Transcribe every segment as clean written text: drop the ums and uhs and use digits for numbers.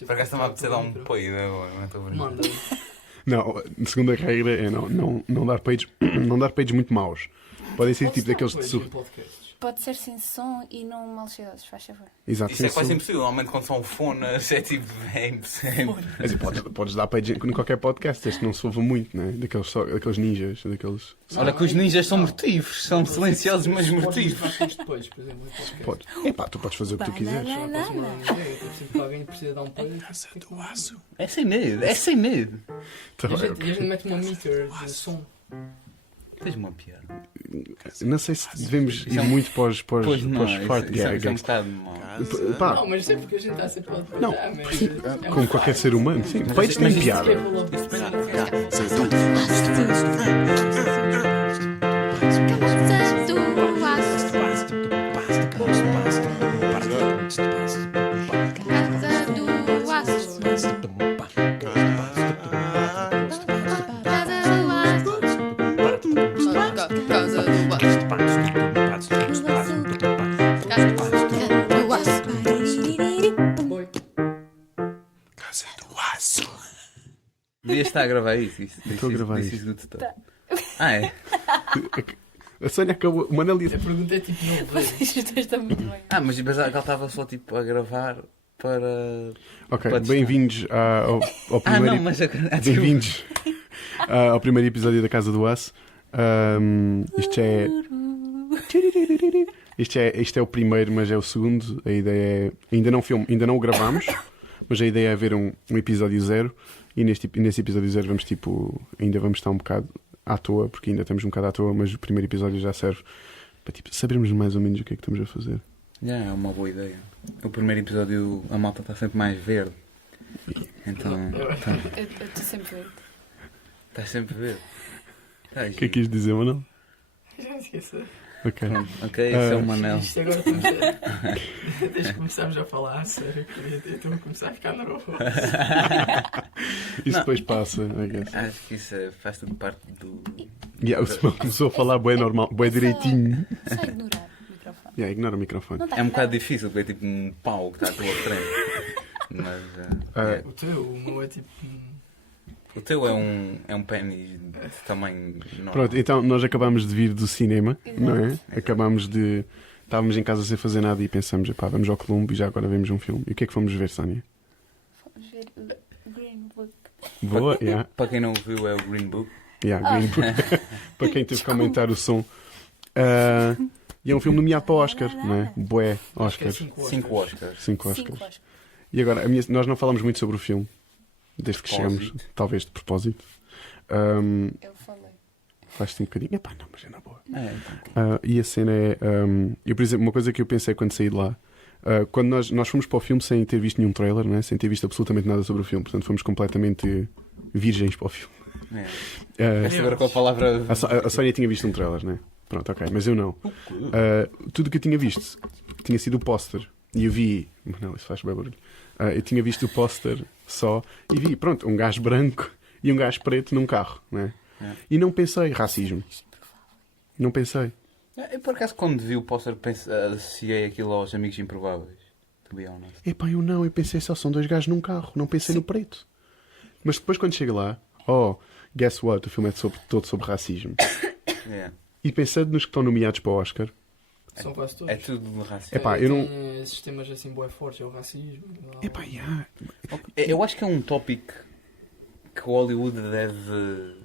Por acaso está-me a apetecer dar um peido agora, não estou a brincar. Manda. Não, a segunda regra é não dar peidos, não dar peidos muito maus. Podem ser tipo daqueles de surra. Podcasts. Pode ser sem som e não maliciosos, faz favor. Exato. Isso é sem quase som. impossível. Normalmente quando são fones é tipo é impossível. Quer dizer, podes dar peidos em qualquer podcast, desde que não se ouve muito, né? Daqueles ninjas, daqueles. Olha que os ninjas são mortivos, são silenciosos mas Podes mortivos. usar isto depois, por exemplo, em podcast. Podes. Epá, tu podes fazer o que tu quiseres. Já posso uma ideia, tipo, sempre que alguém precisa dar um peido. É sem medo, é sem medo. Tá E a bem, gente mete uma meter de som. Tens uma piada. não sei se devemos ir muito para os Pois não, fart isso é um gags. bocado mau. Pá, Não, mas isso é porque a gente está sempre a depois. Não, mas como qualquer ser humano, sim. Peidos têm piada. Devias estar a gravar isso. Estou a gravar isso. do total. Ah, é? A Sónia acabou. O Manel A disse. pergunta é tipo, não, Vocês dois estão muito bem. Ah, mas pensava que ela estava só tipo a gravar para. Ok, Podes bem-vindos ao Ah, não, primeiro. mas a Bem-vindos ao primeiro episódio da Casa do Aço. Isto é. Isto é o primeiro, mas é o segundo. A ideia é. Ainda não o gravámos, mas a ideia é ver um episódio zero. E nesse episódio zero ainda vamos estar um bocado à toa, porque ainda estamos um bocado à toa, mas o primeiro episódio já serve para sabermos mais ou menos o que é que estamos a fazer. É uma boa ideia. O primeiro episódio a malta está sempre mais verde. Então. Eu estou sempre verde. Estás sempre verde. O que é que quis dizer, Manel? já esqueci. Ok. Ok, isso é um Manel. Isto agora estamos a... Desde que começámos a falar, a sério, eu estou a começar a ficar nervoso. Isso Não. depois passa, I guess. Acho que isso faz tudo parte do. O Simão começou a falar bem normal, bem direitinho. Só ignorar o microfone. Ignora o microfone. Não tá É um bocado nada. difícil, porque é tipo um pau que está à tua frente. Mas. Ah, O teu, o meu é tipo... O teu é um pênis de tamanho normal. Pronto, então nós acabámos de vir do cinema, Exato. não é? Acabámos de. Estávamos em casa sem fazer nada e pensamos, epá, vamos ao Colombo e já agora vemos um filme. E o que é que fomos ver, Sónia? Vamos ver o Green Book. Boa, yeah, Para quem não viu, é o Green Book. Green Book. Para quem teve que aumentar o som. E é um filme nomeado para o Oscar, não é? Bué, Oscars. 5 Oscars. 5 Cinco Oscars. Oscars. E agora, nós não falamos muito sobre o filme, desde que chegamos, Propósito. talvez de propósito. Eu falei. Faz-te um bocadinho. Epá, não, mas é na boa. É, E a cena é. Eu, por exemplo, uma coisa que eu pensei quando saí de lá. Quando nós fomos para o filme sem ter visto nenhum trailer, né? Sem ter visto absolutamente nada sobre o filme, portanto fomos completamente virgens para o filme. é. Esta agora com a palavra. A Sónia tinha visto um trailer, né? Pronto, ok, mas eu não. Tudo o que eu tinha visto tinha sido o póster. E eu vi. Não, isso faz bem barulho. Eu tinha visto o póster só e vi, pronto, um gajo branco e um gajo preto num carro, né? E não pensei racismo. Não pensei. Eu por acaso quando vi o póster associei aquilo aos Amigos Improváveis. To be honest. Epá, eu pensei só são dois gajos num carro, não pensei no preto. Mas depois quando chega lá, guess what? O filme é todo sobre racismo. É. E pensando nos que estão nomeados para o Oscar, São quase todos. É tudo de racismo. Epá, eu não. Tem esses temas assim bué fortes, é o racismo. Epá, yeah. Eu acho que é um tópico que o Hollywood deve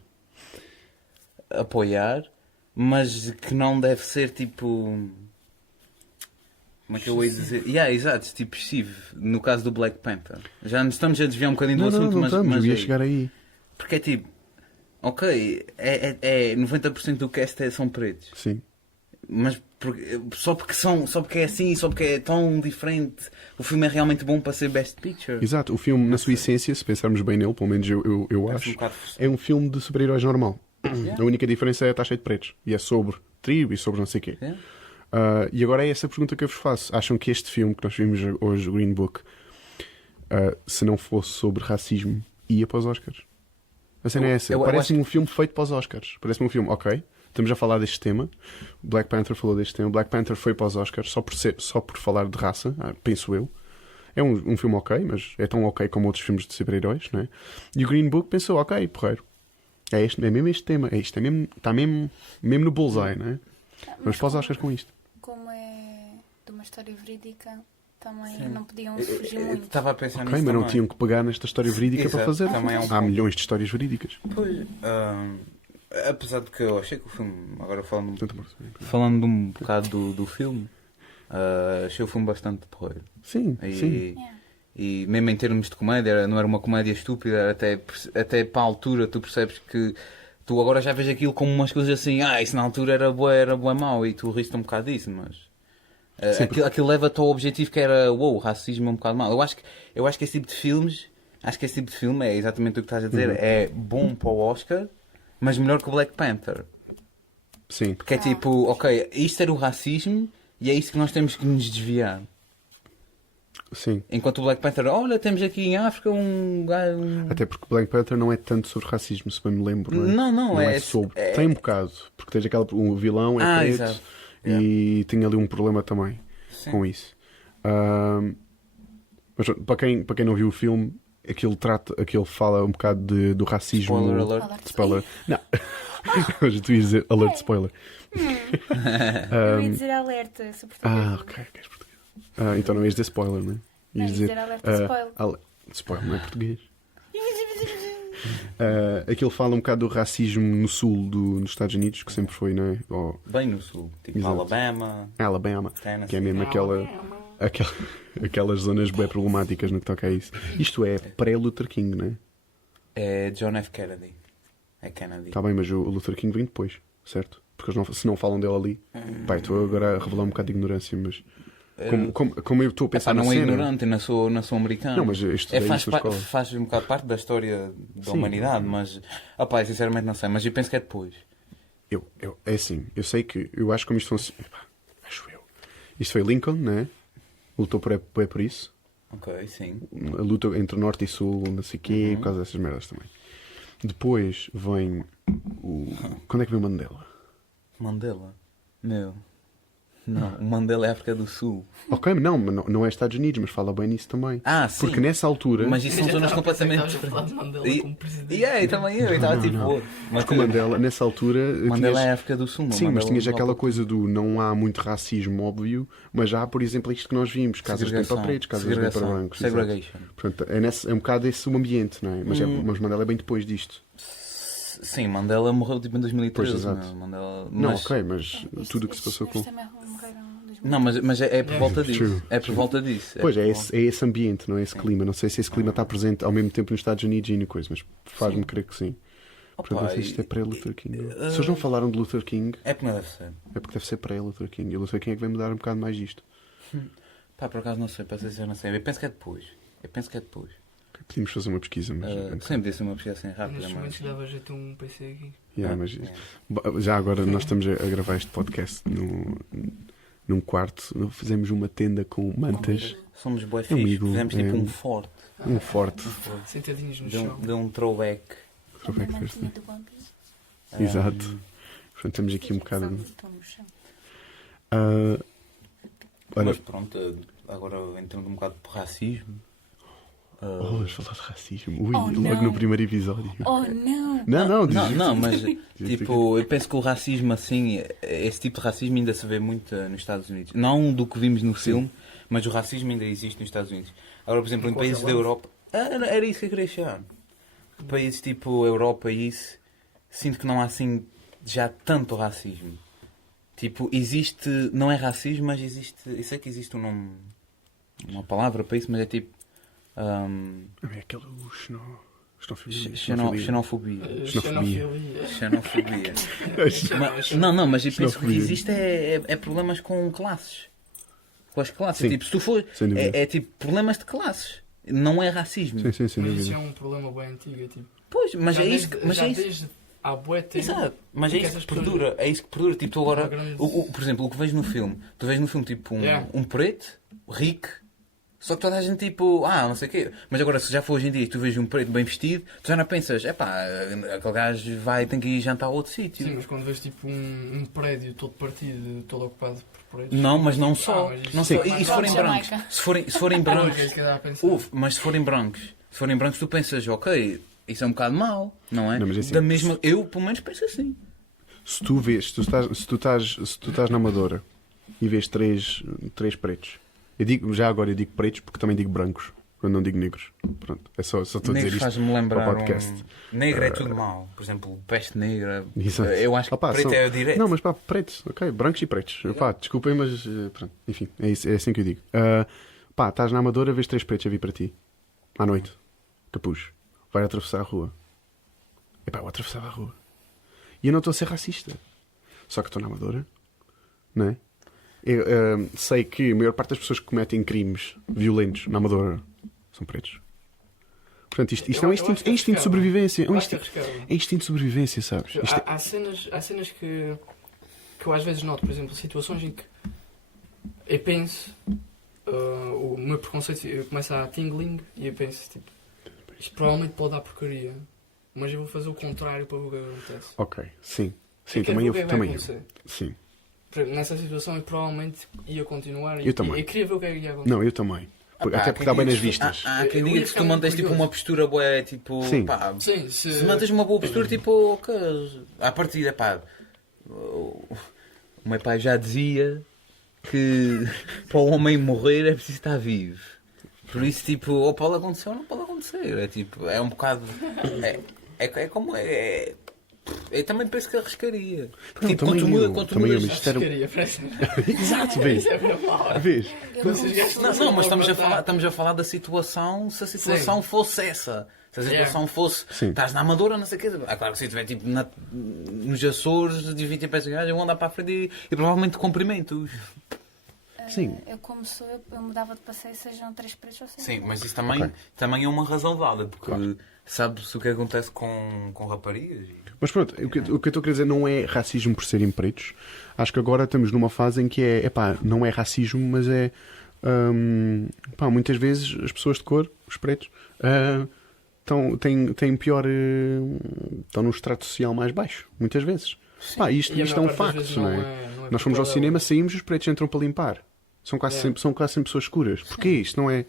apoiar, mas que não deve ser tipo. Como é que eu ia dizer? Exato, tipo excessivo. No caso do Black Panther. Já nos estamos a desviar um bocadinho do Não, assunto, não mas. estamos, mas eu ia é- chegar aí. Porque é tipo. Ok, é 90% do cast são pretos. Sim. Mas só porque é assim, só porque é tão diferente, o filme é realmente bom para ser Best Picture. Exato, o filme, na sua essência, se pensarmos bem nele, pelo menos eu Parece um acho, bocado forçado. é um filme de super-heróis normal. Yeah. A única diferença é estar cheio de pretos. E é sobre tribo e sobre não sei o quê. Yeah. E agora é essa a pergunta que eu vos faço. Acham que este filme que nós vimos hoje, o Green Book, se não fosse sobre racismo, ia para os Oscars? A cena é essa. eu Parece-me um filme feito para os Oscars. Parece-me um filme, ok, estamos a falar deste tema. Black Panther falou deste tema. Black Panther foi para os Oscars só por falar de raça, penso eu. É um filme ok, mas é tão ok como outros filmes de super-heróis, não é? E o Green Book pensou, ok, porreiro. É mesmo este tema, está mesmo no bullseye, não é? Vamos para os Oscars com isto. Como é de uma história verídica, também Sim. não podiam fugir Eu muito. estava a pensar Ok, nisso mas não também. tinham que pegar nesta história verídica para Exato, fazer. também é um Há ponto. milhões de histórias verídicas. Pois, apesar de que eu achei que o filme, agora Portanto, falando um bocado do filme, achei o filme bastante porreiro. sim, E, sim. Yeah. e mesmo em termos de comédia, não era uma comédia estúpida, era até para a altura tu percebes que tu agora já vês aquilo como umas coisas assim, isso na altura era bué mau e tu riste um bocado disso, mas Sim, aquilo leva-te ao objetivo que era, o racismo é um bocado mau. Eu acho que esse tipo de filmes, é exatamente o que estás a dizer, é bom para o Oscar, mas melhor que o Black Panther. Sim. Porque é tipo, ok, isto era o racismo e é isso que nós temos que nos desviar. Sim. Enquanto o Black Panther, olha, temos aqui em África um gajo. Até porque Black Panther não é tanto sobre racismo, se bem me lembro. Não é? Não, é sobre. Tem um bocado, porque tens o vilão é preto exato. e tem ali um problema também Sim. com isso. Mas para quem não viu o filme, aquilo fala um bocado do racismo. Spoiler alert. Spoiler. Não. Mas tu ias dizer alert spoiler. Eu ia dizer alerta, sou portuguesa. Ok, és português. Então não ias dizer spoiler, não é? Não, Ias ia dizer alerta spoiler. Spoiler, não é português. Aquilo fala um bocado do racismo no sul dos Estados Unidos, que sempre foi, não é? Bem no sul, tipo Exato. Alabama, Alabama, Tennessee. que é mesmo aquelas zonas bem problemáticas no que toca a isso. Isto é pré-Luther King, não é? É John F. Kennedy. É Kennedy. Está bem, mas o Luther King vem depois, certo? Porque se não falam dele ali. Pai, estou agora a revelar um bocado de ignorância, mas. Como eu estou a pensar não na é cena. ignorante, não sou americano. Não, mas eu estudei faz, isso na escola. faz um bocado parte da história da Sim. humanidade, mas sinceramente não sei, mas eu penso que é depois. É assim, eu sei que. Eu acho como isto funciona. Acho eu. Isto foi Lincoln, né? Lutou por isso. Ok, sim. A luta entre Norte e Sul, não sei o quê, por causa dessas merdas também. Depois vem o. Quando é que vem o Mandela? Mandela? Meu. Não, o Mandela é África do Sul. Ok, mas não é Estados Unidos, mas fala bem nisso também. Sim. Porque nessa altura. Mas isso são zonas completamente Estavas a falar de Mandela E- como presidente. E também eu estava tipo. Não. Mas Porque o Mandela, nessa altura. Mandela tinhas- é África do Sul, não? Sim, mas Mandela tinhas não aquela volta. coisa do não há muito racismo óbvio, mas há, por exemplo, isto que nós vimos: casas de para pretos, casas de para segregação, brancos. exato. segregation. Portanto, é um bocado esse o ambiente, não é? Mas Mandela é bem depois disto. Sim, Mandela morreu tipo em 2013. Pois, exato. Não, Mandela, Não, mas, ok, mas tudo o que se passou com. Também morreram em 2000. Não, mas é por volta disso. True. É por volta disso. Pois, por é volta- esse ambiente, não é esse clima. Não sei se esse clima está presente ao mesmo tempo nos Estados Unidos e na coisa, mas faz-me crer que sim. Portanto, Opa, não sei se isto é pré-Luther King. e- Se eles não falaram de Luther King, É porque não deve ser. é porque deve ser pré-Luther King. E o Luther King é que vai mudar um bocado mais disto. Pá, por acaso não sei, para ser sincero, não sei. Eu penso que é depois. Podíamos fazer uma pesquisa, mas. Sempre disse uma pesquisa assim Nestes rápida, mas. momentos dava jeito um PC aqui. Yeah, mas É. já agora nós estamos a gravar este podcast num quarto. Fizemos uma tenda com mantas. Somos bué Amigo, fixe. Fizemos tipo um forte. Um forte. Sentadinhos no Deu chão. deu um throwback. A minha mantinha do One Piece. Exato. Portanto, temos aqui um bocado. Estou no chão. Ah, olha, Mas pronto, agora entrando um bocado por racismo. vamos falar de racismo. Ui, Oh, logo não. no primeiro episódio. Oh, não! Não, Não, mas Diz tipo, eu penso que o racismo assim, esse tipo de racismo ainda se vê muito nos Estados Unidos. Não do que vimos no filme, mas o racismo ainda existe nos Estados Unidos. Agora, por exemplo, em qualquer países da lado. Europa. Era isso que eu queria chegar. Países tipo Europa e isso, sinto que não há assim já tanto racismo. Tipo, existe, não é racismo, mas existe, eu sei que existe um nome, uma palavra para isso, mas é tipo É aquele xenofobia. xenofobia. Xenofobia. Xenofobia. Mas- Mas eu penso que o que Xenofobia. existe é problemas com classes. Com as classes. Sim. Tipo, se tu for. Sem dúvida. É tipo problemas de classes. Não é racismo. Sim, sem Mas isso é dúvida. um problema bem antigo. É tipo, Pois, mas já é isso desde- que. Mas já é isso. desde há bué tempo. Exato, mas é que isso essas que perdura. É isso que perdura. Tipo, tu agora. Uma grande- Por exemplo, o que vês no filme. Tu vês no filme tipo Yeah. um preto, rico. Só que toda a gente tipo, não sei o quê. Mas agora, se já for hoje em dia e tu vês um preto bem vestido, tu já não pensas, aquele gajo tem que ir jantar a outro sítio. Sim, mas quando vês tipo um prédio todo partido, todo ocupado por pretos. Não, mas não só. mas isso Não é só. mais E se forem Jamaica. brancos? Se forem Pois, é brancos. isso que eu estava a pensar. Mas se forem brancos. Se forem brancos, tu pensas, ok, isso é um bocado mau, não é? Não, mas é assim. Da mesma. Eu, pelo menos, penso assim. Se tu estás na Amadora e vês três pretos, eu digo pretos porque também digo brancos, quando não digo negros. Pronto, é só estou a dizer Negro isto faz-me para lembrar. o podcast. Negro é tudo mau. Por exemplo, peste negra. Exato. Eu acho que Opa, preto são- é o direito. Não, mas pá, pretos, ok, brancos e pretos. Pá, desculpem, mas pronto, enfim, é assim que eu digo. Pá, estás na Amadora, vês três pretos a vir para ti, à noite, capuz, vai atravessar a rua. Epá, eu atravessava a rua. E eu não estou a ser racista. Só que estou na Amadora, não é? Eu sei que a maior parte das pessoas que cometem crimes violentos na Amadora são pretos. Portanto, isto é um Eu instinto, acho que é instinto de sobrevivência. Eu acho que é arriscado. É instinto de sobrevivência, sabes? Isto é- Há cenas que eu às vezes noto, por exemplo, situações em que eu penso, o meu preconceito começa a tingling e eu penso, tipo, isto provavelmente pode dar porcaria, mas eu vou fazer o contrário para ver o que acontece. Ok, sim. Sim, Eu quero também ver eu. o que é que vai Também eu. acontecer. Sim. Por exemplo, nessa situação eu provavelmente ia continuar e Eu também. eu queria ver o que é que ia acontecer. Não, eu também. Ah, pá, Até porque dá bem nas vistas. Há quem Eu diga ia que se ficar tu muito mantas tipo curioso. uma postura boa, tipo. Sim. Pá, Sim, se mantas uma boa postura, tipo. Ok, à partida, pá. O meu pai já dizia que para o homem morrer é preciso estar vivo. Por isso, tipo, ou pode acontecer ou não pode acontecer. É tipo, é um bocado. É como. Eu também penso que arriscaria. Não, Tipo, também quando eu, mudas. também eu, mas isto era- Arriscaria, parece. Exato, vês? Isso é bem mau. Vês? Eu não Esses gajos Não, mas estamos a falar da situação, se a situação fosse essa. Se a situação fosse, Sim. estás na Amadora, não sei o quê. Ah, claro que se estiver tipo nos Açores, de 20 pés de gás, eu vou andar para a frente e provavelmente cumprimentos. Sim. Eu como sou, eu mudava de passeio, sejam 3 pretos ou 6 Sim, mas isso também é uma razão válida, porque sabe-se o que acontece com raparigas. Mas pronto, o que eu estou a querer dizer não é racismo por serem pretos. Acho que agora estamos numa fase em que não é racismo, mas é. Muitas vezes as pessoas de cor, os pretos, têm pior. Estão num extrato social mais baixo, muitas vezes. Pá, isto E a é um maior parte das facto, vezes não é? Nós fomos ao culpa cinema, dela. saímos e os pretos entram para limpar. São quase sempre pessoas escuras. Porquê? Isto não é.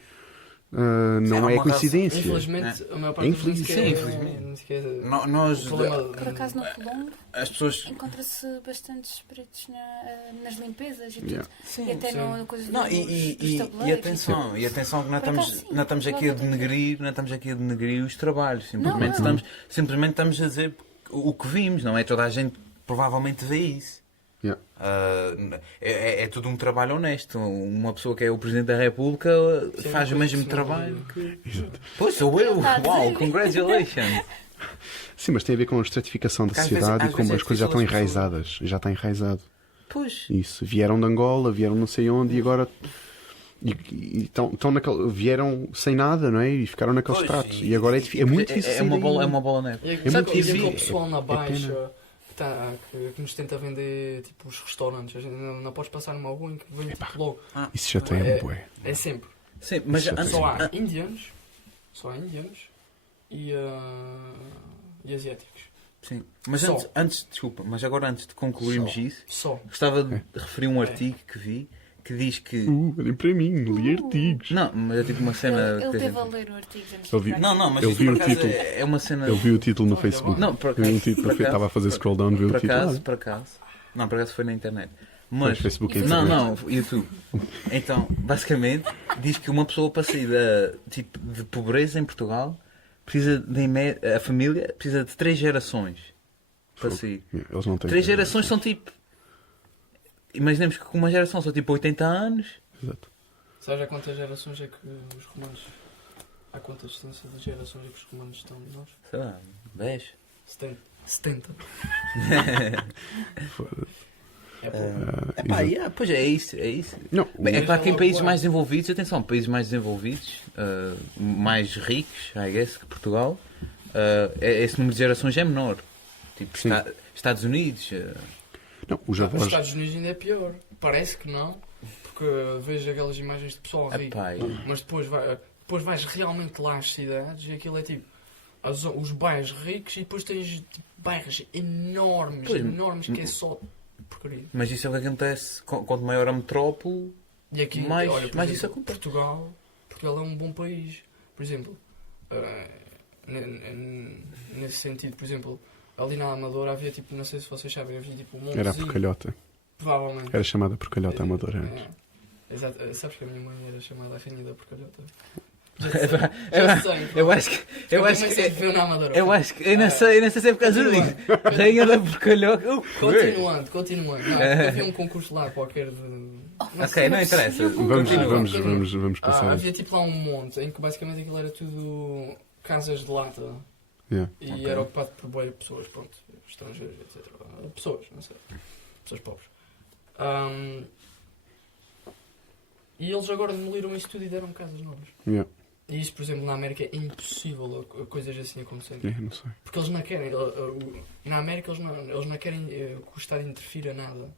Não Sim, é há uma coincidência. Infelizmente, a maior parte É das vezes infeliz. nem Sim, sequer- infelizmente. nem sequer- Nós, o problema- Por acaso no Colombo as pessoas. encontra-se bastantes pretos nas limpezas e tudo. Yeah. E até sim. no coisa Não, dos e tabuleiros. atenção, que não Por acaso, estamos, sim, não estamos aqui a provavelmente. denegrir, não estamos aqui a denegrir os trabalhos. Não. Simplesmente estamos a dizer o que vimos, não é? Toda a gente provavelmente vê isso. Yeah. É tudo um trabalho honesto. Uma pessoa que é o Presidente da República faz o mesmo trabalho que. Pois sou eu! Ele está a Uau, dizer. congratulations! Sim, mas tem a ver com a estratificação da Porque às sociedade vezes- e como às as vezes é coisas já estão difícil as pessoas- enraizadas. Já está enraizado. Pois. Isso. Vieram de Angola, vieram não sei onde e agora. Vieram sem nada, não é? E ficaram naquele Pois, extrato. E agora é muito difícil. É uma sair bola, daí. é uma bola neve. E muito sabe, por exemplo, difícil. o pessoal na É baixa que nos tenta vender tipo, os restaurantes. A gente não podes passar numa rua em que vem tipo, logo. Isso já tem, É- bué. É sempre. Sim, mas Isso já antes, tem. Só há indianos e asiáticos. sim. Mas Só. desculpa, mas agora antes de concluirmos Só. isso, Só. gostava de referir um artigo que vi que diz que. Olhem para mim, li artigos. Não, mas é tipo uma cena. Ele que a teve a gente- ler o artigo antes Eu de vi. entrar. Não, mas Eu isto vi por o acaso título. é uma cena. Eu vi o título no Olha, Facebook. Não, por Eu vi acaso. o título, por acaso- estava a fazer scroll down, vi o Por título. acaso, por acaso. Não, por acaso foi na internet. Mas. Facebook e Não, internet. não, YouTube. Então, basicamente, diz que uma pessoa para sair de pobreza em Portugal precisa a família precisa de 3 gerações para sair. Eles não têm. 3 gerações são tipo. Imaginemos que com uma geração são tipo 80 anos. Exato. Sabes há quantas gerações é que os romanos. Há quanta distância de gerações é que os romanos estão de nós? Sei lá, 10. 70. Foda-se. É pouco. Epá, pois é isso. Não, Bem, é claro que em logo países lá. mais desenvolvidos, atenção, países mais desenvolvidos, mais ricos, I guess, que Portugal, esse número de gerações é menor. Tipo, Sim. Estados Unidos. não, os Nos avós. Estados Unidos ainda é pior. Parece que não, porque vejo aquelas imagens de pessoal rico. Epá, Mas depois vais realmente lá às cidades e aquilo é tipo os bairros ricos e depois tens tipo, bairros enormes, Pois, enormes, que é só porcaria. Mas isso é o que acontece quanto maior a metrópole, E aqui, mais, olha, por mais exemplo, isso acontece. Portugal é um bom país. Por exemplo, nesse sentido, por exemplo, ali na Amadora havia tipo, não sei se vocês sabem, havia tipo um Era a montezinho. porcalhota. Provavelmente. Era chamada porcalhota amadora antes. Exato. Sabes que a minha mãe era chamada a rainha da porcalhota? Eu acho que. Eu acho que. Viu na Amadora. Eu acho que. Eu não sei se é por causa disso. Rainha da porcalhoca. Continuando. Não, porque havia um concurso lá qualquer de. Ok, não interessa. Vamos passar. Havia tipo lá um monte em que basicamente aquilo era tudo casas de lata. Yeah. E Ok. era ocupado por boas pessoas, pronto, estrangeiras, etc. Pessoas, não sei. Pessoas pobres. E eles agora demoliram isso tudo e deram casas novas. Yeah. E isso, por exemplo, na América é impossível coisas assim acontecerem. Yeah, não sei. Porque eles não querem. Na América eles não querem que o Estado interfira nada.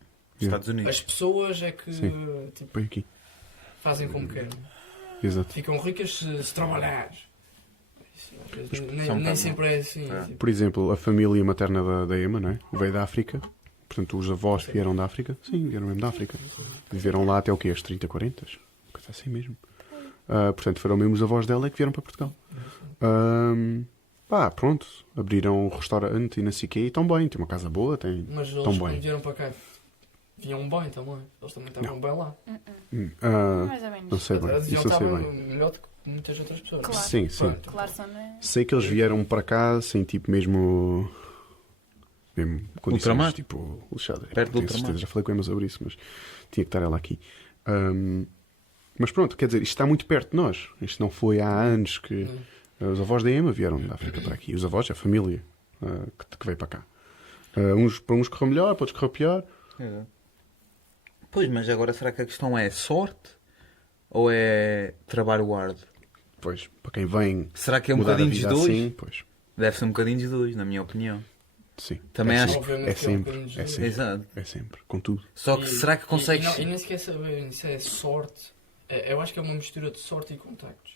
Estados Unidos. As pessoas é que tipo, Põe aqui. fazem como querem. Exato. Ficam ricas se trabalhares. Isso, às vezes, são um nem bocado sempre é assim. É. Tipo, Por exemplo, a família materna da Emma, não é? Veio da África. Portanto, os avós vieram da África. Sim, vieram mesmo da África. Viveram lá até o quê? As 30, 40? Coisa assim mesmo. Portanto, foram mesmo os avós dela que vieram para Portugal. Pronto. Abriram um restaurante e não sei o quê. E estão bem. Tem uma casa boa. Tem... Mas eles Tão quando bem. vieram para cá vinham bem também. Eles também estavam bem lá. Mais ou menos. Não sei bem. Eles Isso eu sei estavam bem. melhor do que muitas outras pessoas. Claro. Sim, sim. Pronto. Claro, só não é... Sei que eles vieram para cá sem tipo mesmo condições Ultramar? tipo lixadas. Perto do Tenho ultramar. certeza, já falei com a Emma sobre isso, mas tinha que estar ela aqui. Mas pronto, quer dizer, isto está muito perto de nós. Isto não foi há anos que os avós da Emma vieram da África para aqui. Os avós, a família que veio para cá. Para uns correu melhor, para outros correu pior. Pois, mas agora será que a questão é sorte ou é trabalho árduo? Pois, para quem vem Será que é um mudar a bocadinho dos vida dois? assim, pois, Deve ser um bocadinho dos dois, na minha opinião. sim. Também é acho sempre, Obviamente é que é um sempre, bocadinho dos é dois. sempre, Exato. é sempre, com tudo. Só que será que consegues... E nem sequer saber se é sorte. Eu acho que é uma mistura de sorte e contactos.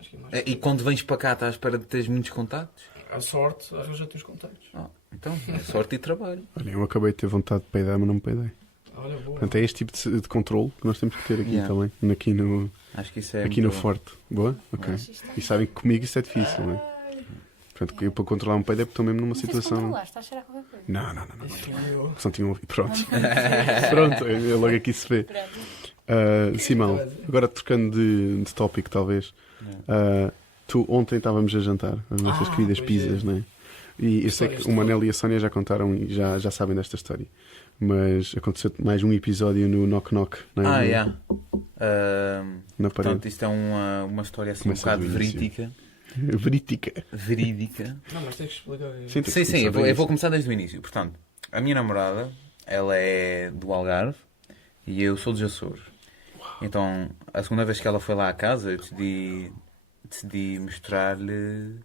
Acho que é mais E quando vens para cá estás à espera de teres muitos contactos? a sorte arranja-te os contactos. Então, é sorte e trabalho. Olha, eu acabei de ter vontade de peidar, mas não me peidei. Olha, boa. Portanto, é este tipo de controle que nós temos que ter aqui Yeah. também. Aqui no, Acho que isso é aqui no muito bom. forte. Boa? Ok. Mas isto é- E sabem que comigo isso é difícil, não é? Portanto, eu para controlar um peido é porque estou mesmo numa Não sei se situação. controlaste, está a cheirar qualquer coisa. Não. Isso fui eu. Só tinham ouvido. Pronto. Pronto, logo aqui se vê. Pronto. Simão, agora trocando de tópico, talvez. Tu ontem estávamos a jantar, as nossas queridas pois pizzas, é. não é? E eu sei que Isto o Manel e a Sónia já contaram e já sabem desta história. Mas aconteceu mais um episódio no Knock Knock, não é? Yeah. Na parede. Portanto, isto é uma história assim Começa um bocado do início. verídica. Verídica. Não, mas tens que explicar. Sim, tem que Sim, começar eu do vou início. começar desde o início. Portanto, a minha namorada, ela é do Algarve e eu sou dos Açores. Então, a segunda vez que ela foi lá à casa, eu decidi mostrar-lhe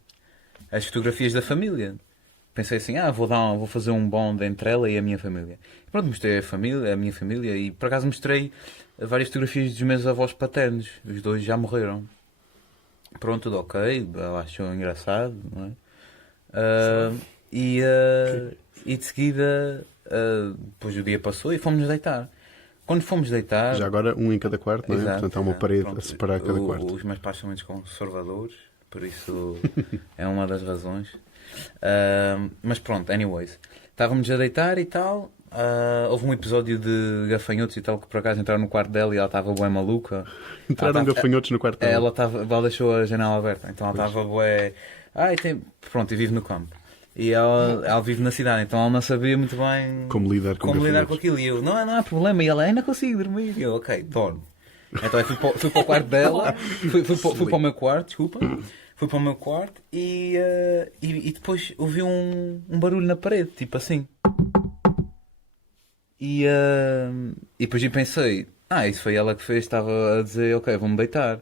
as fotografias da família. Pensei assim, vou fazer um bond entre ela e a minha família. E pronto, mostrei a minha família e por acaso mostrei várias fotografias dos meus avós paternos. Os dois já morreram. Pronto, tudo ok, ela achou engraçado, não é? E de seguida, depois o dia passou e fomos deitar. Quando fomos deitar... Já agora um em cada quarto, não é? Exato, Portanto, há uma exato. parede Pronto, a separar cada quarto. Os meus pais são muito conservadores, por isso é uma das razões. Mas pronto, anyways. Estávamos a deitar e tal. Houve um episódio de gafanhotos e tal que por acaso entraram no quarto dela e ela estava bué maluca. Entraram gafanhotos no quarto dela. Ela deixou a janela aberta, então ela estava bué... Pronto, e vive no campo. E ela vive na cidade, então ela não sabia muito bem Como lidar com gafanhotos. aquilo. E eu, não há problema. E ela, ainda consigo dormir. E eu, ok, dorme. Então eu fui para o quarto dela, fui para o meu quarto, desculpa. Fui para o meu quarto e depois ouvi um barulho na parede, tipo assim. E depois eu pensei, isso foi ela que fez, estava a dizer, ok, vou-me deitar.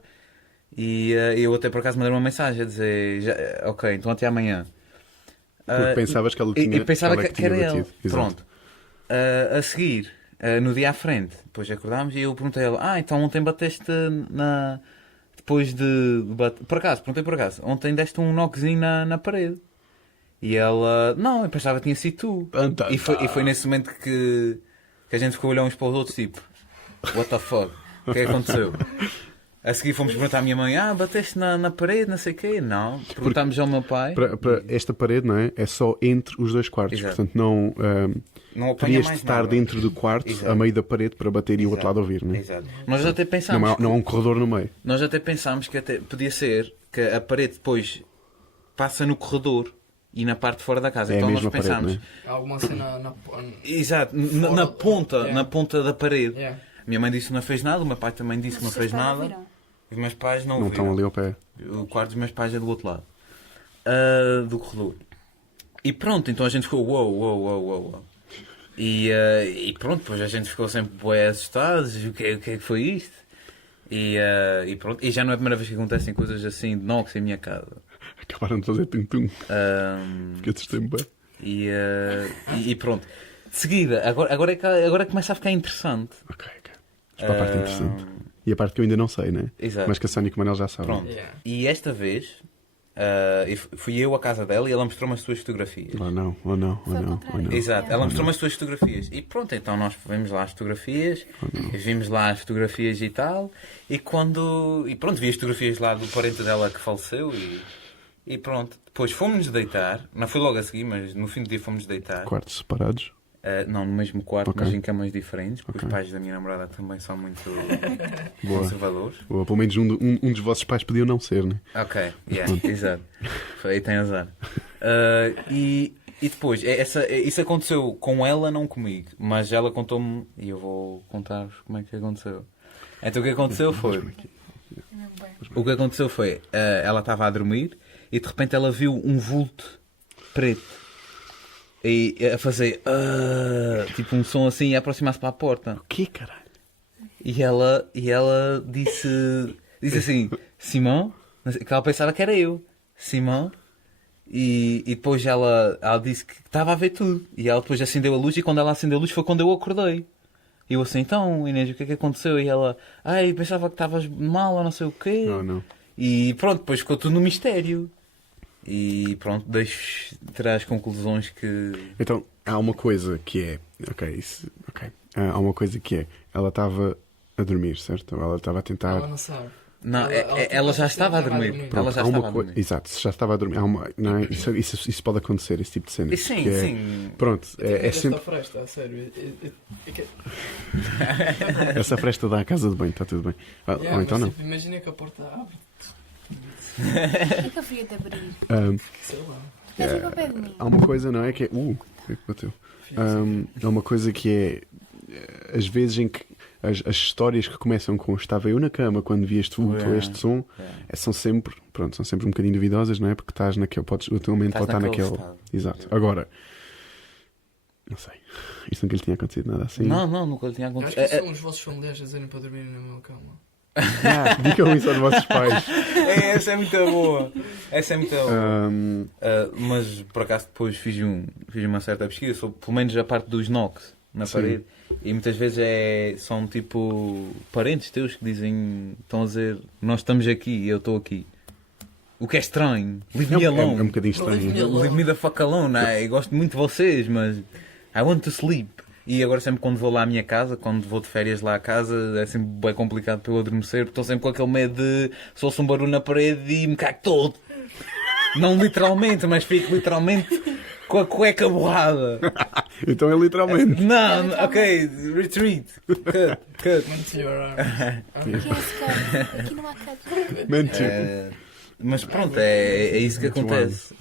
E eu até por acaso mandei uma mensagem a dizer, ok, então até amanhã. Porque pensavas que ela tinha, E pensava ela que era tinha ele. batido. Exato. Pronto. A seguir, no dia à frente, depois acordámos e eu perguntei a ela, então ontem bateste na... Depois de bater... Perguntei por acaso, ontem deste um knockzinho na parede. E ela, não, eu pensava que tinha sido tu. E foi nesse momento que a gente ficou a olhar uns para os outros, tipo, what the fuck? O que é que aconteceu? A seguir fomos perguntar à minha mãe, bateste na parede, não sei o quê. Não, perguntámos ao meu pai. Para esta parede, não é? É só entre os dois quartos. Exato. Portanto, não, Não apanha terias de mais estar nada. dentro do quarto, Exato. a meio da parede, para bater e o outro Exato. lado ouvir, não é? Exato. Nós até pensámos, Não há um corredor no meio. nós até pensámos que até podia ser que a parede depois passa no corredor e na parte de fora da casa. É a Então nós mesma parede, pensámos. não é? Há alguma cena na. Exato, Fora na do- ponta, Yeah. na ponta da parede. Yeah. Minha mãe disse que não fez nada, o meu pai também disse Mas que não os seus fez pais nada. ouviram? Os meus pais não Não ouviram. estão ali ao pé. O quarto dos meus pais é do outro lado. Do corredor. E pronto, então a gente ficou uou. E pronto, depois a gente ficou sempre bué assustados. O que é que foi isto? E pronto. E já não é a primeira vez que acontecem coisas assim de Nox em minha casa. Acabaram de fazer tum-tum. Ahm, Fiquei assustei-me bem. e pronto. De seguida, agora começa a ficar interessante. Ok. Mas para a parte interessante. E a parte que eu ainda não sei, né? Exato. Mas que a Sónia e que o Manel já sabem. Pronto. Yeah. E esta vez fui eu à casa dela e ela mostrou-me as suas fotografias. Ou não. Exato, ela mostrou-me as suas fotografias. E pronto, então nós vimos lá as fotografias, vimos lá as fotografias e tal. E pronto, vi as fotografias lá do parente dela que faleceu e pronto. Depois fomos-nos deitar, não foi logo a seguir, mas no fim do dia fomos deitar. Quartos separados. Não no mesmo quarto, Ok. mas em camas diferentes, porque Ok. os pais da minha namorada também são muito Boa. conservadores. Ou pelo menos um dos vossos pais podiam não ser, né? Ok, exato. Aí tem azar. E depois, isso aconteceu com ela, não comigo, mas ela contou-me e eu vou contar-vos como é que aconteceu. Então o que aconteceu foi, ela estava a dormir e de repente ela viu um vulto preto e a fazer tipo um som assim e a aproximar-se para a porta. O quê, caralho? E ela disse assim, Simão, que ela pensava que era eu, Simão, e depois ela disse que estava a ver tudo. E ela depois acendeu a luz e quando ela acendeu a luz foi quando eu acordei. E eu assim, então Inês, o que é que aconteceu? E ela, pensava que estavas mal ou não sei o quê. Não. E pronto, depois ficou tudo no mistério. E pronto, deixo tirar as conclusões que... Então, há uma coisa que é... Ok. Há uma coisa que é... Ela estava a dormir, certo? Ou ela estava a tentar... Ela não sabe. Não, Ela ela já estava a dormir. Pronto, Ela já há uma estava a coisa... dormir. Exato, se já estava a dormir. Há uma... Não é? Isso pode acontecer, esse tipo de cena. Sim, Que é- sim. Pronto, é Esta sempre... fresta, a sério. Essa fresta dá à casa de banho, está tudo bem. Ou então mas, não. tipo, imagina que a porta abre, O que é que eu fui te abrir? sei lá. Queres vir para o pé de mim? Há uma coisa, não é? Que é... O que é que bateu? Há uma coisa que é... Às vezes em que as histórias que começam com estava eu na cama quando vi este vulto ou este som, são sempre um bocadinho duvidosas, não é? Porque estás naquele... O teu mente pode estar naquele... estado. Exato. Agora... Não sei. Isso nunca lhe tinha acontecido nada assim. Não, nunca lhe tinha Eu acho acontecido. que são os vossos familiares a dizerem para dormirem na minha cama. Digam isso aos vossos pais. Essa é muito boa. Essa é muito boa. Ahm, Mas por acaso depois fiz uma certa pesquisa sobre pelo menos a parte dos Nox na Sim. parede. E muitas vezes são tipo parentes teus que dizem, estão a dizer, nós estamos aqui e eu estou aqui. O que é estranho. Leave me é alone. um bocadinho Leave me estranho. alone. Leave me the fuck alone. Eu gosto muito de vocês, mas I want to sleep. E agora sempre quando vou lá à minha casa, quando vou de férias lá à casa, é sempre bem complicado para eu adormecer, porque estou sempre com aquele medo de se ouço um barulho na parede e me cago todo. Não literalmente, mas fico literalmente com a cueca borrada. Então é literalmente. Não, ok, retreat. Cut. Manto your arm. Aqui é esse cara. Aqui não há cara. Mentira. Mas pronto, é isso que Muito acontece.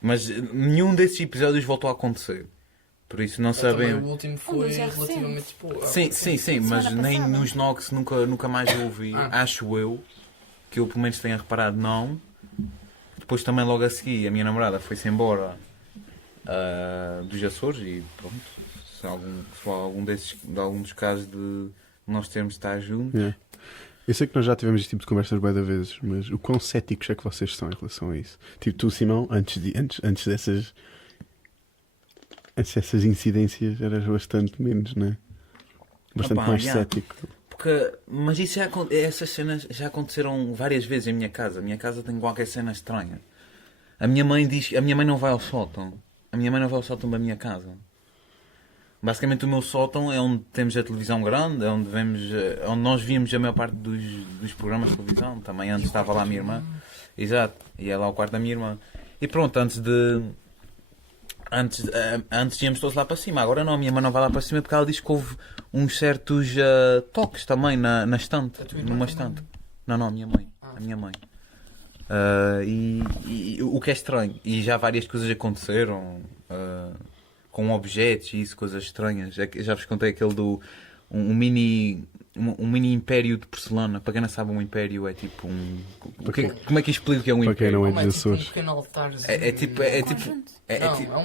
Mas nenhum desses episódios voltou a acontecer. Por isso não Também sabemos. o último foi mas é recente. relativamente pouco. Sim, mas Semana nem passada. nos Nox nunca mais ouvi. Acho eu, que eu pelo menos tenha reparado, não. Depois também logo a seguir a minha namorada foi-se embora dos Açores e pronto. Se algum dos casos de nós termos de estar juntos. Yeah. Eu sei que nós já tivemos este tipo de conversas bué de vezes, mas o quão céticos é que vocês são em relação a isso? Tipo, tu, Simão, antes dessas incidências eras bastante menos, não é? Bastante Opa, mais yeah. cético. Mas isso essas cenas já aconteceram várias vezes em minha casa. A minha casa tem qualquer cena estranha. A minha mãe diz... A minha mãe não vai ao sótão. A minha mãe não vai ao sótão da minha casa. Basicamente o meu sótão é onde temos a televisão grande, é onde vemos, onde nós víamos a maior parte dos programas de televisão. Também antes estava lá a minha irmã. Exato. E é lá o quarto da minha irmã. E pronto, antes íamos todos lá para cima. Agora não, a minha mãe não vai lá para cima porque ela diz que houve uns certos toques também na estante. Numa estante. Não, a minha mãe. A minha mãe. E o que é estranho. E já várias coisas aconteceram. Com objetos e isso, coisas estranhas. Já vos contei aquele do um mini império de porcelana. Para quem não sabe, um império é tipo um... Como é que explico que é um Para quem império? não é Não, dos é tipo um Açores. pequeno altarzinho. É tipo... Conjunto.